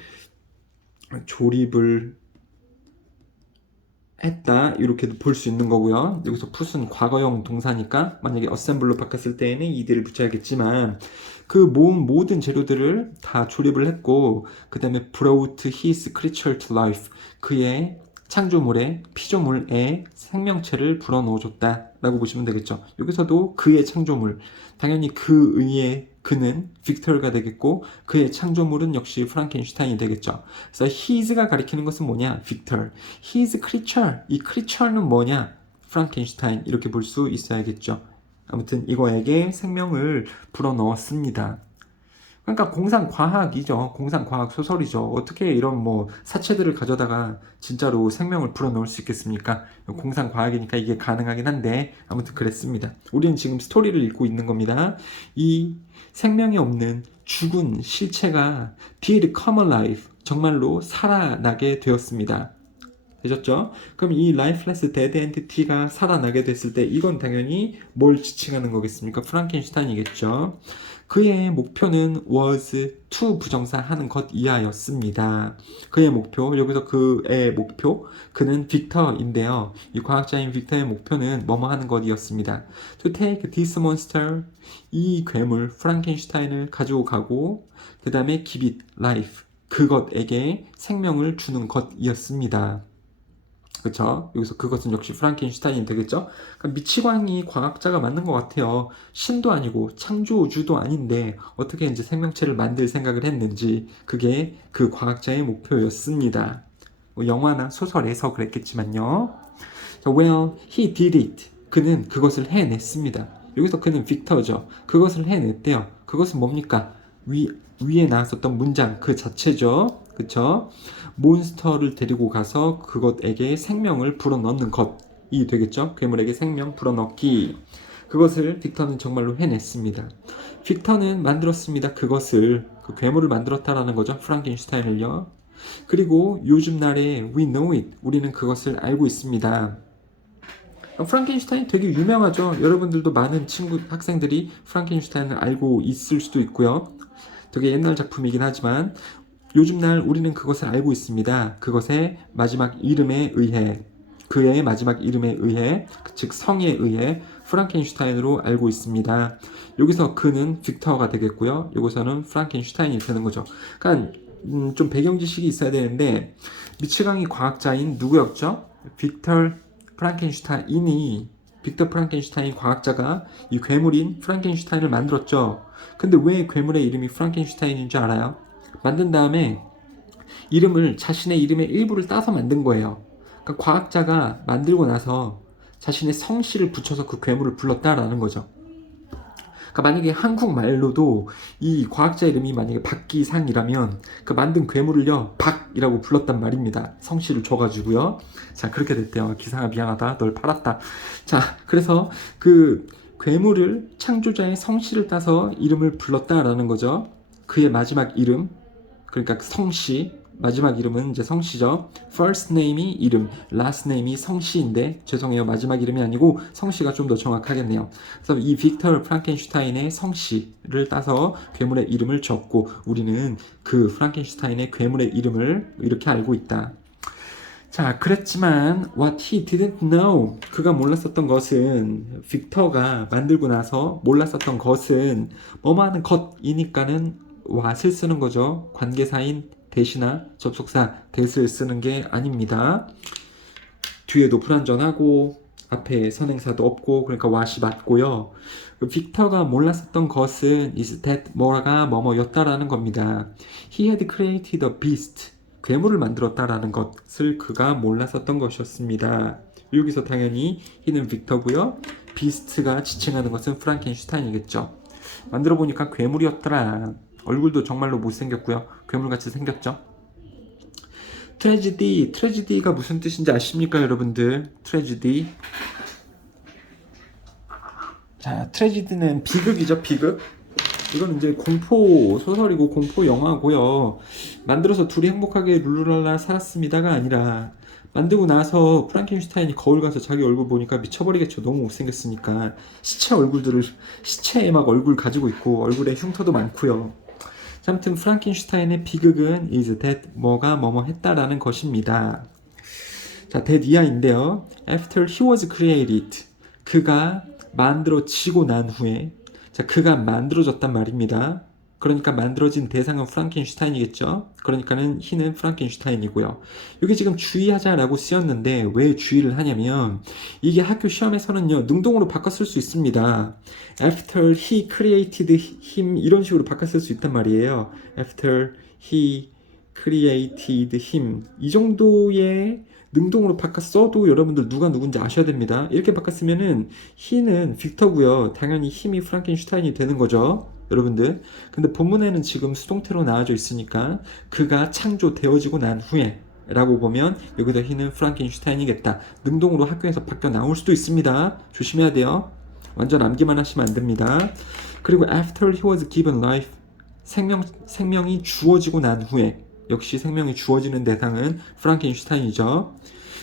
조립을 했다, 이렇게도 볼 수 있는 거고요. 여기서 put은 과거형 동사니까 만약에 assemble로 바꿨을 때에는 이들을 붙여야겠지만, 그 모은 모든 재료들을 다 조립을 했고, 그 다음에 brought his creature to life, 그의 창조물에, 피조물에 생명체를 불어넣어줬다 라고 보시면 되겠죠. 여기서도 그의 창조물, 당연히 그는 빅터가 되겠고, 그의 창조물은 역시 프랑켄슈타인이 되겠죠. 그래서 his가 가리키는 것은 뭐냐? 빅터. his creature, 이 creature는 뭐냐? 프랑켄슈타인, 이렇게 볼 수 있어야겠죠. 아무튼 이거에게 생명을 불어넣었습니다. 그러니까 공상과학이죠. 공상과학 소설이죠. 어떻게 이런 뭐 사체들을 가져다가 진짜로 생명을 불어넣을 수 있겠습니까? 공상과학이니까 이게 가능하긴 한데, 아무튼 그랬습니다. 우리는 지금 스토리를 읽고 있는 겁니다. 이 생명이 없는 죽은 실체가 did come alive, 정말로 살아나게 되었습니다. 되셨죠? 그럼 이 lifeless dead entity가 살아나게 됐을 때 이건 당연히 뭘 지칭하는 거겠습니까? 프랑켄슈타인이겠죠. 그의 목표는 was to 부정사 하는 것 이하였습니다. 그의 목표, 여기서 그의 목표, 그는 빅터인데요. 이 과학자인 빅터의 목표는 뭐뭐 하는 것이었습니다. To take this monster, 이 괴물 프랑켄슈타인을 가지고 가고, 그 다음에 give it life, 그것에게 생명을 주는 것이었습니다. 그쵸? 여기서 그것은 역시 프랑켄슈타인이 되겠죠? 그러니까 미치광이 과학자가 맞는 것 같아요. 신도 아니고 창조주도 아닌데 어떻게 이제 생명체를 만들 생각을 했는지, 그게 그 과학자의 목표였습니다. 뭐 영화나 소설에서 그랬겠지만요. Well, he did it. 그는 그것을 해냈습니다. 여기서 그는 빅터죠. 그것을 해냈대요. 그것은 뭡니까? 위에 나왔었던 문장 그 자체죠. 그쵸? 몬스터를 데리고 가서 그것에게 생명을 불어넣는 것이 되겠죠. 괴물에게 생명 불어넣기. 그것을 빅터는 정말로 해냈습니다. 빅터는 만들었습니다. 그것을, 그 괴물을 만들었다라는 거죠. 프랑켄슈타인을요. 그리고 요즘 날에 we know it, 우리는 그것을 알고 있습니다. 프랑켄슈타인 되게 유명하죠. 여러분들도 많은 학생들이 프랑켄슈타인을 알고 있을 수도 있고요. 되게 옛날 작품이긴 하지만 요즘 날 우리는 그것을 알고 있습니다. 그것의 마지막 이름에 의해, 그의 마지막 이름에 의해, 즉 성에 의해 프랑켄슈타인으로 알고 있습니다. 여기서 그는 빅터가 되겠고요. 여기서는 프랑켄슈타인이 되는 거죠. 그러니까 좀 배경 지식이 있어야 되는데, 미치광이 과학자인 누구였죠? 빅터 프랑켄슈타인 과학자가 이 괴물인 프랑켄슈타인을 만들었죠. 근데 왜 괴물의 이름이 프랑켄슈타인인 줄 알아요? 만든 다음에 자신의 이름의 일부를 따서 만든 거예요. 그러니까 과학자가 만들고 나서 자신의 성씨를 붙여서 그 괴물을 불렀다라는 거죠. 그러니까 만약에 한국말로도 이 과학자 이름이 만약에 박기상이라면 그 만든 괴물을요, 박이라고 불렀단 말입니다. 성씨를 줘가지고요. 자, 그렇게 됐대요. 기상아, 미안하다. 널 팔았다. 자, 그래서 그 괴물을 창조자의 성씨를 따서 이름을 불렀다라는 거죠. 그의 마지막 이름, 그러니까 성씨, 마지막 이름은 이제 성씨죠. first name이 이름, last name이 성씨인데 죄송해요. 마지막 이름이 아니고 성씨가 좀 더 정확하겠네요. 그래서 이 빅터 프랑켄슈타인의 성씨를 따서 괴물의 이름을 적고 우리는 그 프랑켄슈타인의 괴물의 이름을 이렇게 알고 있다. 자, 그랬지만 what he didn't know, 그가 몰랐었던 것은, 빅터가 만들고 나서 몰랐었던 것은 뭐뭐하는 것이니까는 what을 쓰는 거죠. 관계사인 대시나 접속사 that을 쓰는 게 아닙니다. 뒤에도 불완전하고 앞에 선행사도 없고 그러니까 what이 맞고요. 빅터가 몰랐었던 것은 is that 뭐가 뭐뭐였다라는 겁니다. He had created a beast, 괴물을 만들었다라는 것을 그가 몰랐었던 것이었습니다. 여기서 당연히 he는 빅터고요. 비스트가 지칭하는 것은 프랑켄슈타인이겠죠. 만들어 보니까 괴물이었더라. 얼굴도 정말로 못생겼고요. 괴물같이 생겼죠. 트레지디가 무슨 뜻인지 아십니까, 여러분들? 트레지디. 자, 트레지디는 비극이죠, 비극. 이건 이제 공포 소설이고 공포 영화고요. 만들어서 둘이 행복하게 룰루랄라 살았습니다가 아니라 만들고 나서 프랑켄슈타인이 거울 가서 자기 얼굴 보니까 미쳐버리겠죠. 너무 못생겼으니까. 시체에 막 얼굴 가지고 있고 얼굴에 흉터도 많고요. 아무튼 프랑켄슈타인의 비극은 is that 뭐가 뭐뭐 했다라는 것입니다. 자, that 이하인데요. After he was created, 그가 만들어지고 난 후에, 자, 그가 만들어졌단 말입니다. 그러니까 만들어진 대상은 프랑켄슈타인이겠죠. 그러니까는 he는 프랑켄슈타인이고요. 여기 지금 주의하자라고 쓰였는데 왜 주의를 하냐면 이게 학교 시험에서는요 능동으로 바꿔 쓸 수 있습니다. After he created him 이런 식으로 바꿔 쓸 수 있단 말이에요. After he created him 이 정도의 능동으로 바꿔 써도 여러분들 누가 누군지 아셔야 됩니다. 이렇게 바꿔 쓰면은 he는 빅터고요. 당연히 힘이 프랑켄슈타인이 되는 거죠. 여러분들. 근데 본문에는 지금 수동태로 나와져 있으니까 그가 창조되어지고 난 후에 라고 보면 여기서 he는 프랑켄슈타인이겠다. 능동으로 학교에서 바뀌어 나올 수도 있습니다. 조심해야 돼요. 완전 암기만 하시면 안 됩니다. 그리고 after he was given life, 생명이 주어지고 난 후에, 역시 생명이 주어지는 대상은 프랑켄슈타인이죠.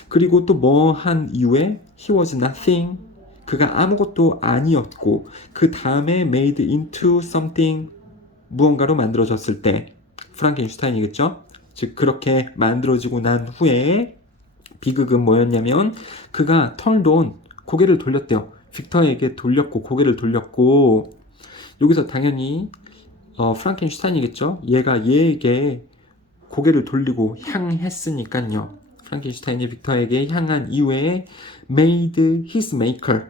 그리고 또 뭐 한 이후에 he was nothing, 그가 아무것도 아니었고 그 다음에 made into something, 무언가로 만들어졌을 때 프랑켄슈타인이겠죠. 즉 그렇게 만들어지고 난 후에 비극은 뭐였냐면 그가 turned on, 고개를 돌렸대요. 빅터에게 돌렸고 고개를 돌렸고 여기서 당연히 프랑켄슈타인이겠죠. 얘가 얘에게 고개를 돌리고 향했으니까요. 프랑켄슈타인이 빅터에게 향한 이후에 made his maker,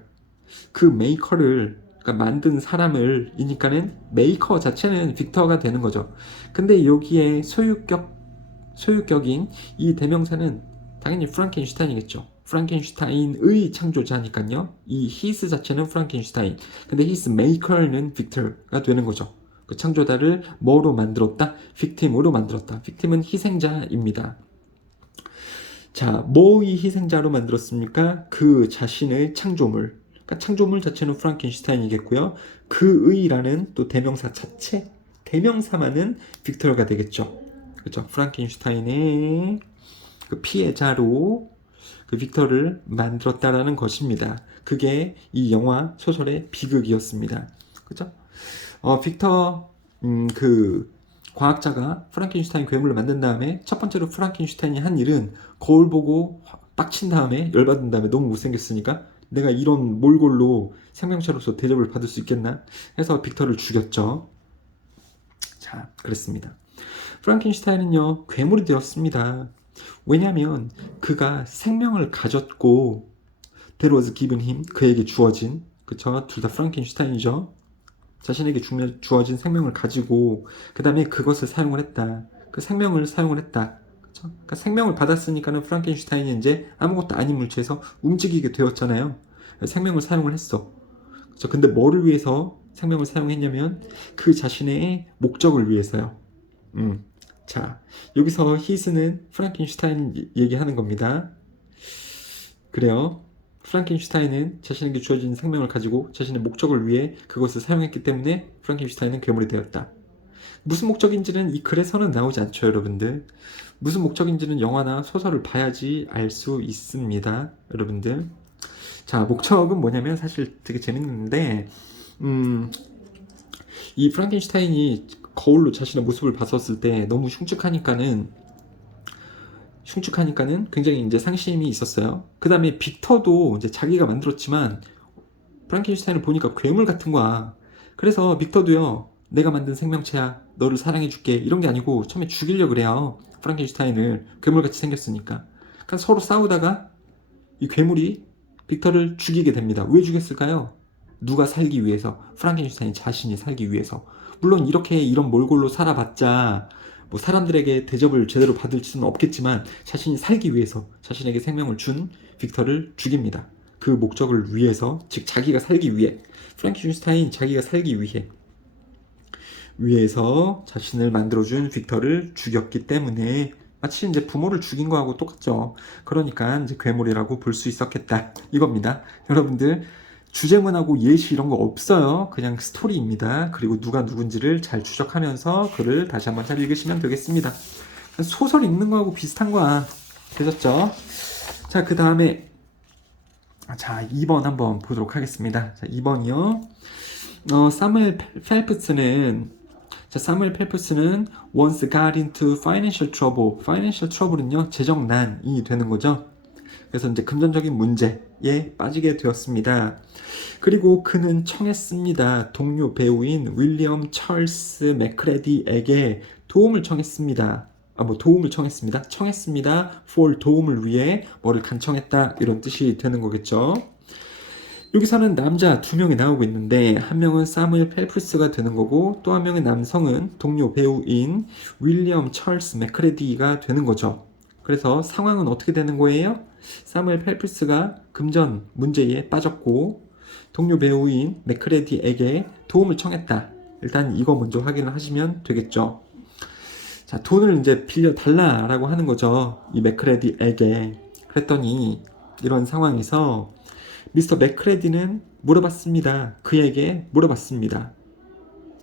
그 메이커를, 그러니까 만든 사람을 이니까는 메이커 자체는 빅터가 되는 거죠. 근데 여기에 소유격인 이 대명사는 당연히 프랑켄슈타인이겠죠. 프랑켄슈타인의 창조자니까요. 이 his 자체는 프랑켄슈타인, 근데 his maker는 빅터가 되는 거죠. 그 창조자를 뭐로 만들었다? 빅팀으로 만들었다. 빅팀은 희생자입니다. 자, 뭐의 희생자로 만들었습니까? 그 자신의 창조물. 그러니까 창조물 자체는 프랑켄슈타인이겠고요. 그의라는 또 대명사 자체, 대명사만은 빅터가 되겠죠. 그렇죠? 프랑켄슈타인의 그 피해자로 그 빅터를 만들었다라는 것입니다. 그게 이 영화 소설의 비극이었습니다. 그렇죠? 빅터 그 과학자가 프랑켄슈타인 괴물을 만든 다음에 첫 번째로 프랑켄슈타인이 한 일은 거울 보고 빡친 다음에 열받은 다음에 너무 못생겼으니까 내가 이런 몰골로 생명체로서 대접을 받을 수 있겠나 해서 빅터를 죽였죠. 자, 그랬습니다. 프랑켄슈타인은요 괴물이 되었습니다. 왜냐하면 그가 생명을 가졌고 there was given him, 그에게 주어진, 그쵸? 둘 다 프랑켄슈타인이죠. 자신에게 주어진 생명을 가지고 그 다음에 그것을 사용을 했다. 그 생명을 사용을 했다. 그쵸? 그러니까 생명을 받았으니까는 프랑켄슈타인이 이제 아무것도 아닌 물체에서 움직이게 되었잖아요. 생명을 사용을 했어. 그쵸? 근데 뭐를 위해서 생명을 사용했냐면 그 자신의 목적을 위해서요. 자, 여기서 히스는 프랑켄슈타인 얘기하는 겁니다. 그래요. 프랑켄슈타인은 자신에게 주어진 생명을 가지고 자신의 목적을 위해 그것을 사용했기 때문에 프랑켄슈타인은 괴물이 되었다. 무슨 목적인지는 이 글에서는 나오지 않죠, 여러분들. 무슨 목적인지는 영화나 소설을 봐야지 알 수 있습니다, 여러분들. 자, 목적은 뭐냐면 사실 되게 재밌는데, 이 프랑켄슈타인이 거울로 자신의 모습을 봤었을 때 너무 흉측하니까는 굉장히 이제 상심이 있었어요. 그 다음에 빅터도 이제 자기가 만들었지만 프랑켄슈타인을 보니까 괴물 같은 거야. 그래서 빅터도요, 내가 만든 생명체야, 너를 사랑해줄게, 이런 게 아니고 처음에 죽이려고 그래요. 프랑켄슈타인을 괴물같이 생겼으니까. 그러니까 서로 싸우다가 이 괴물이 빅터를 죽이게 됩니다. 왜 죽였을까요? 누가 살기 위해서, 프랑켄슈타인 자신이 살기 위해서. 물론 이렇게 이런 몰골로 살아봤자 뭐 사람들에게 대접을 제대로 받을 수는 없겠지만 자신이 살기 위해서 자신에게 생명을 준 빅터를 죽입니다. 그 목적을 위해서, 즉 자기가 살기 위해, 프랑켄슈타인 자기가 살기 위해서 자신을 만들어준 빅터를 죽였기 때문에 마치 이제 부모를 죽인 거하고 똑같죠. 그러니까 이제 괴물이라고 볼 수 있었겠다, 이겁니다. 여러분들, 주제문하고 예시 이런 거 없어요. 그냥 스토리입니다. 그리고 누가 누군지를 잘 추적하면서 글을 다시 한번 잘 읽으시면 되겠습니다. 소설 읽는 거하고 비슷한 거야. 되셨죠? 자, 그 다음에 자, 2번 한번 보도록 하겠습니다. 자, 2번이요. 사무엘 펠프스는 once got into financial trouble. financial trouble은요, 재정난이 되는 거죠. 그래서 이제 금전적인 문제에 빠지게 되었습니다. 그리고 그는 청했습니다. 동료 배우인 윌리엄 찰스 맥크레디에게 도움을 청했습니다. 청했습니다. for 도움을 위해 뭐를 간청했다, 이런 뜻이 되는 거겠죠. 여기서는 남자 2명이 나오고 있는데 한 명은 사무엘 펠프스가 되는 거고 또 한 명의 남성은 동료 배우인 윌리엄 찰스 맥크레디가 되는 거죠. 그래서 상황은 어떻게 되는 거예요? 사무엘 펠프스가 금전 문제에 빠졌고 동료 배우인 맥크레디에게 도움을 청했다. 일단 이거 먼저 확인을 하시면 되겠죠. 자, 돈을 이제 빌려달라라고 하는 거죠. 이 맥크레디에게. 그랬더니 이런 상황에서 미스터 맥크레디는 그에게 물어봤습니다.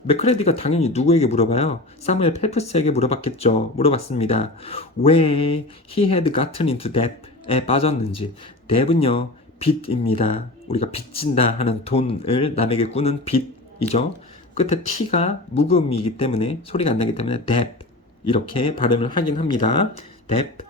맥크레디가 당연히 누구에게 물어봐요? 사무엘 펠프스에게 물어봤습니다. 왜 he had gotten into debt에 빠졌는지. debt은요, 빚입니다. 우리가 빚진다 하는 돈을 남에게 꾸는 빚이죠. 끝에 t가 묵음이기 때문에 소리가 안 나기 때문에 debt, 이렇게 발음을 하긴 합니다. debt.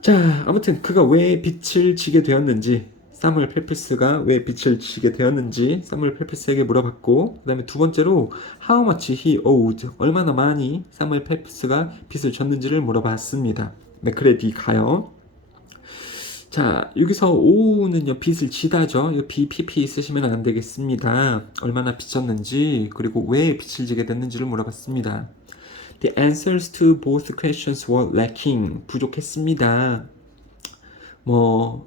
자, 아무튼 그가 왜 빚을 지게 되었는지, 사무엘 펠프스가 왜 빚을 지게 되었는지 사무엘 펠프스에게 물어봤고, 그 다음에 두 번째로 how much he owed, 얼마나 많이 사무엘 펠프스가 빚을 졌는지를 물어봤습니다. 맥크레디가요. 자, 여기서 ow는요, 빚을 지다죠. 이거 BPP 쓰시면 안 되겠습니다. 얼마나 빚졌는지, 그리고 왜 빚을 지게 됐는지를 물어봤습니다. The answers to both questions were lacking. 부족했습니다.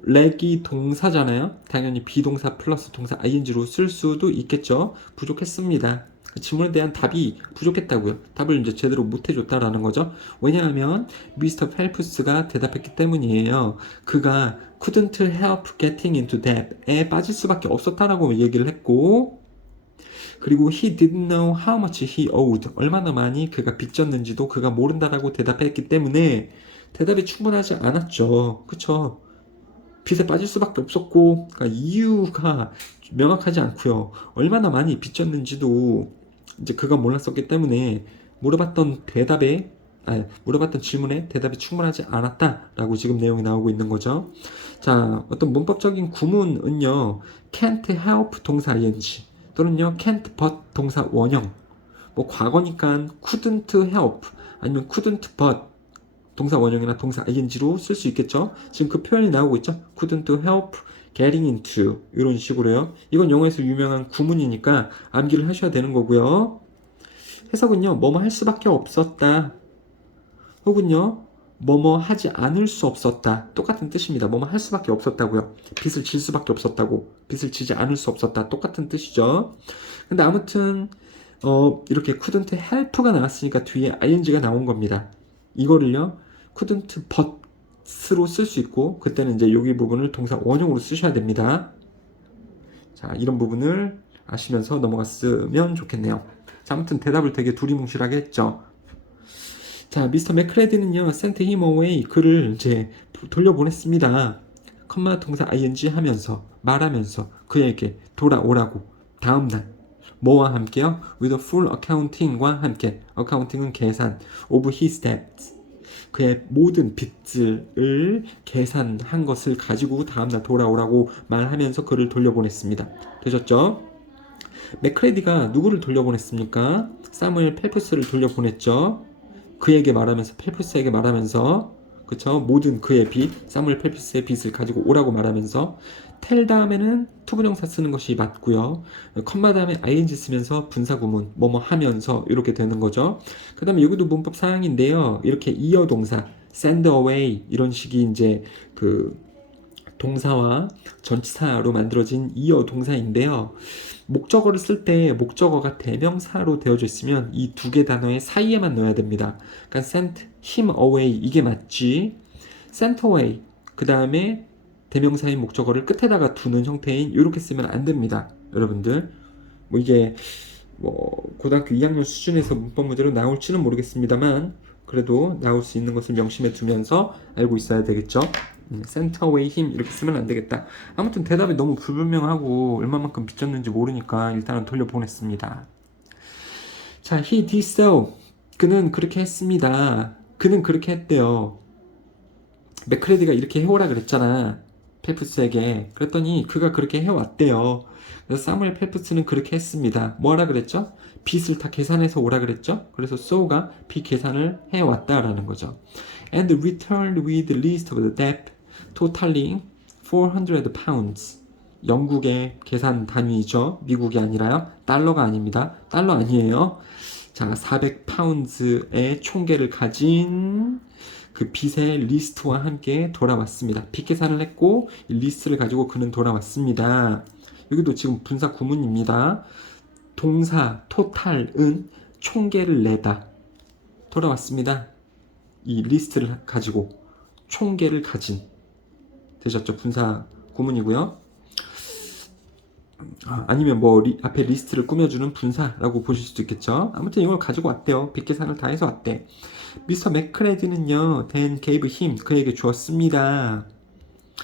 렉이 동사잖아요. 당연히 비동사 플러스 동사 ing로 쓸 수도 있겠죠. 부족했습니다. 질문에 대한 답이 부족했다고요. 답을 이제 제대로 못 해줬다라는 거죠. 왜냐하면 미스터 펠프스가 대답했기 때문이에요. 그가 couldn't help getting into debt에 빠질 수밖에 없었다라고 얘기를 했고, 그리고 he didn't know how much he owed, 얼마나 많이 그가 빚졌는지도 그가 모른다라고 대답했기 때문에 대답이 충분하지 않았죠. 그쵸? 빚에 빠질 수밖에 없었고, 그러니까 이유가 명확하지 않고요. 얼마나 많이 빚졌는지도 이제 그가 몰랐었기 때문에 물어봤던 질문에 대답이 충분하지 않았다라고 지금 내용이 나오고 있는 거죠. 자, 어떤 문법적인 구문은요, can't help 동사 ing 또는요 can't but 동사 원형, 과거니까 couldn't help 아니면 couldn't but 동사 원형이나 동사 ing로 쓸 수 있겠죠. 지금 그 표현이 나오고 있죠. couldn't help getting into, 이런 식으로요. 이건 영어에서 유명한 구문이니까 암기를 하셔야 되는 거고요. 해석은요, 뭐뭐 할 수밖에 없었다, 혹은요 뭐뭐 하지 않을 수 없었다, 똑같은 뜻입니다. 뭐뭐 할 수밖에 없었다고요. 빚을 질 수밖에 없었다고, 빚을 지지 않을 수 없었다, 똑같은 뜻이죠. 근데 아무튼 이렇게 couldn't help가 나왔으니까 뒤에 ing가 나온 겁니다. 이거를요 couldn't but로 쓸 수 있고, 그때는 이제 여기 부분을 동사 원형으로 쓰셔야 됩니다. 자, 이런 부분을 아시면서 넘어갔으면 좋겠네요. 자, 아무튼 대답을 되게 두리뭉실하게 했죠. 자, 미스터 맥크레디는요, sent him away, 그를 이제 돌려보냈습니다. 컴마 동사 ing 하면서, 말하면서 그에게 돌아오라고. 다음날 뭐와 함께요? with a full accounting과 함께. accounting은 계산 of his debts, 그의 모든 빚을 계산한 것을 가지고 다음날 돌아오라고 말하면서 그를 돌려보냈습니다. 되셨죠? 맥크레디가 누구를 돌려보냈습니까? 사무엘 펠프스를 돌려보냈죠. 그에게 말하면서, 펠프스에게 말하면서, 그쵸? 모든 그의 빚, 사무엘 펠프스의 빚을 가지고 오라고 말하면서, 텔 다음에는 투부정사 쓰는 것이 맞고요. 컴마 다음에 ing 쓰면서 분사구문 뭐뭐 하면서 이렇게 되는 거죠. 그 다음에 여기도 문법 사항인데요. 이렇게 이어 동사 send away 이런 식이 이제 그 동사와 전치사로 만들어진 이어 동사인데요. 목적어를 쓸 때 목적어가 대명사로 되어져 있으면 이 두 개 단어의 사이에만 넣어야 됩니다. 그러니까 sent him away 이게 맞지. sent away 그 다음에 대명사인 목적어를 끝에다가 두는 형태인 이렇게 쓰면 안 됩니다. 여러분들 뭐 이게 뭐 고등학교 2학년 수준에서 문법 문제로 나올지는 모르겠습니다만 그래도 나올 수 있는 것을 명심해 두면서 알고 있어야 되겠죠. sent away him 이렇게 쓰면 안 되겠다. 아무튼 대답이 너무 불분명하고 얼마만큼 빚졌는지 모르니까 일단은 돌려보냈습니다. 자, he did so. 그는 그렇게 했습니다. 그는 그렇게 했대요. 맥크레디가 이렇게 해오라 그랬잖아. 펠프스에게. 그랬더니 그가 그렇게 해왔대요. 그래서 사무엘 펠프스는 그렇게 했습니다. 뭐하라 그랬죠? 빚을 다 계산해서 오라 그랬죠? 그래서 so가 빚 계산을 해왔다라는 거죠. And returned with the list of the debt totaling 400 pounds. 영국의 계산 단위죠. 미국이 아니라요. 달러가 아닙니다. 달러 아니에요. 자, 400파운드의 총계를 가진 그 빚의 리스트와 함께 돌아왔습니다. 빚 계산을 했고 이 리스트를 가지고 그는 돌아왔습니다. 여기도 지금 분사 구문입니다. 동사 토탈은 총계를 내다. 돌아왔습니다. 이 리스트를 가지고 총계를 가진. 되셨죠? 분사 구문이고요. 아니면 뭐 앞에 리스트를 꾸며주는 분사라고 보실 수도 있겠죠. 아무튼 이걸 가지고 왔대요. 빚 계산을 다 해서 왔대. 미스터 맥크레디는요, then gave him, 그에게 주었습니다.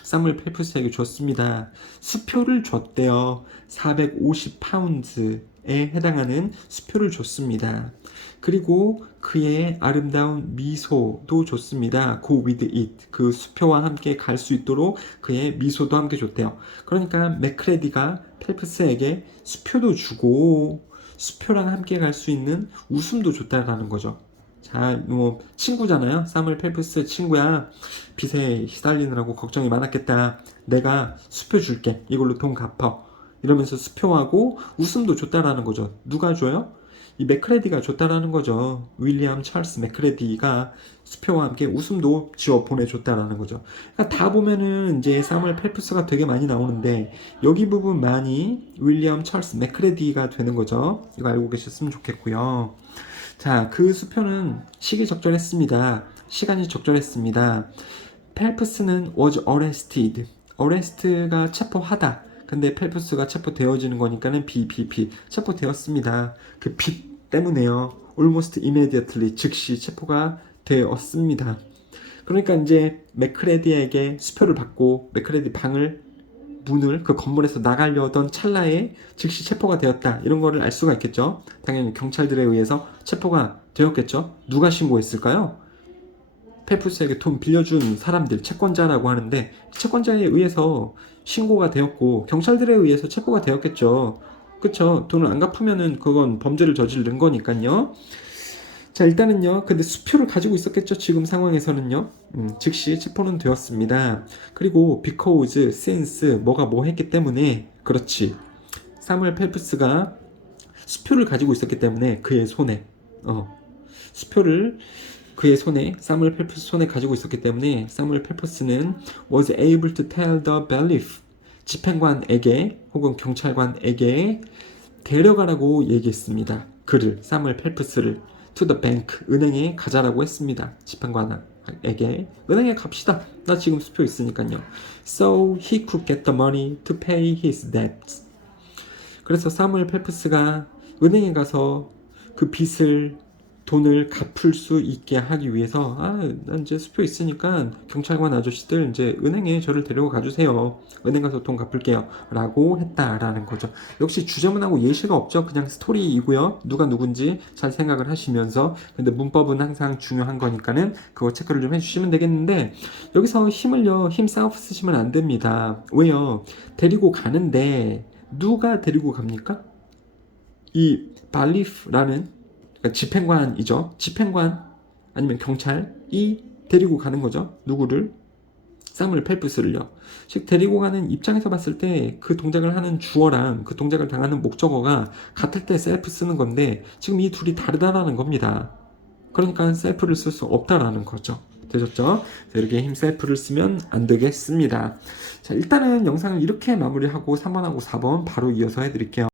사무엘 펠프스에게 줬습니다. 수표를 줬대요. 450파운드에 해당하는 수표를 줬습니다. 그리고 그의 아름다운 미소도 줬습니다. Go with it. 그 수표와 함께 갈 수 있도록 그의 미소도 함께 줬대요. 그러니까 맥크레디가 펠프스에게 수표도 주고 수표랑 함께 갈 수 있는 웃음도 줬다라는 거죠. 자, 뭐 친구잖아요. 사무엘 펠프스 친구야. 빚에 시달리느라고 걱정이 많았겠다. 내가 수표 줄게. 이걸로 돈 갚아. 이러면서 수표하고 웃음도 줬다라는 거죠. 누가 줘요? 이 맥크레디가 줬다라는 거죠. 윌리엄 찰스 맥크레디가 수표와 함께 웃음도 지어 보내줬다라는 거죠. 그러니까 다 보면은 이제 사무엘 펠프스가 되게 많이 나오는데 여기 부분만이 윌리엄 찰스 맥크레디가 되는 거죠. 이거 알고 계셨으면 좋겠고요. 자, 그 수표는 시기 적절했습니다. 시간이 적절했습니다. 펠프스는 was arrested. arrest가 체포하다. 근데 펠프스가 체포되어지는 거니까는 체포되었습니다. 그 빚 때문에요. almost immediately 즉시 체포가 되었습니다. 그러니까 이제 맥크레디에게 수표를 받고 맥크레디 문을 그 건물에서 나가려던 찰나에 즉시 체포가 되었다. 이런 거를 알 수가 있겠죠. 당연히 경찰들에 의해서 체포가 되었겠죠. 누가 신고했을까요? 펠프스에게 돈 빌려준 사람들, 채권자라고 하는데 채권자에 의해서 신고가 되었고 경찰들에 의해서 체포가 되었겠죠. 그쵸? 돈을 안 갚으면은 그건 범죄를 저지른 거니까요. 자, 일단은요. 근데 수표를 가지고 있었겠죠. 지금 상황에서는요. 즉시 체포는 되었습니다. 그리고 because, since, 뭐가 뭐 했기 때문에 그렇지. 사무엘 펠프스가 수표를 가지고 있었기 때문에 그의 손에 수표를 그의 손에 사무엘 펠프스 손에 가지고 있었기 때문에 사무엘 펠프스는 was able to tell the bailiff 집행관에게 혹은 경찰관에게 데려가라고 얘기했습니다. 그를 사무엘 펠프스를 to the bank 은행에 가자라고 했습니다. 집행관에게 은행에 갑시다. 나 지금 수표 있으니까요. So he could get the money to pay his debts. 그래서 사무엘 펠프스가 은행에 가서 그 돈을 갚을 수 있게 하기 위해서 난 이제 수표 있으니까 경찰관 아저씨들 이제 은행에 저를 데려가 주세요. 은행 가서 돈 갚을게요. 라고 했다라는 거죠. 역시 주제문하고 예시가 없죠. 그냥 스토리이고요. 누가 누군지 잘 생각을 하시면서 근데 문법은 항상 중요한 거니까는 그거 체크를 좀 해주시면 되겠는데 여기서 힘 싸워 쓰시면 안 됩니다. 왜요? 데리고 가는데 누가 데리고 갑니까? 이 발리프라는 그러니까 집행관이죠. 집행관 아니면 경찰이 데리고 가는 거죠. 누구를? 사무엘 펠프스를요. 즉 데리고 가는 입장에서 봤을 때 그 동작을 하는 주어랑 그 동작을 당하는 목적어가 같을 때 셀프 쓰는 건데 지금 이 둘이 다르다라는 겁니다. 그러니까 셀프를 쓸 수 없다라는 거죠. 되셨죠? 자, 이렇게 힘 셀프를 쓰면 안 되겠습니다. 자, 일단은 영상을 이렇게 마무리하고 3번하고 4번 바로 이어서 해드릴게요.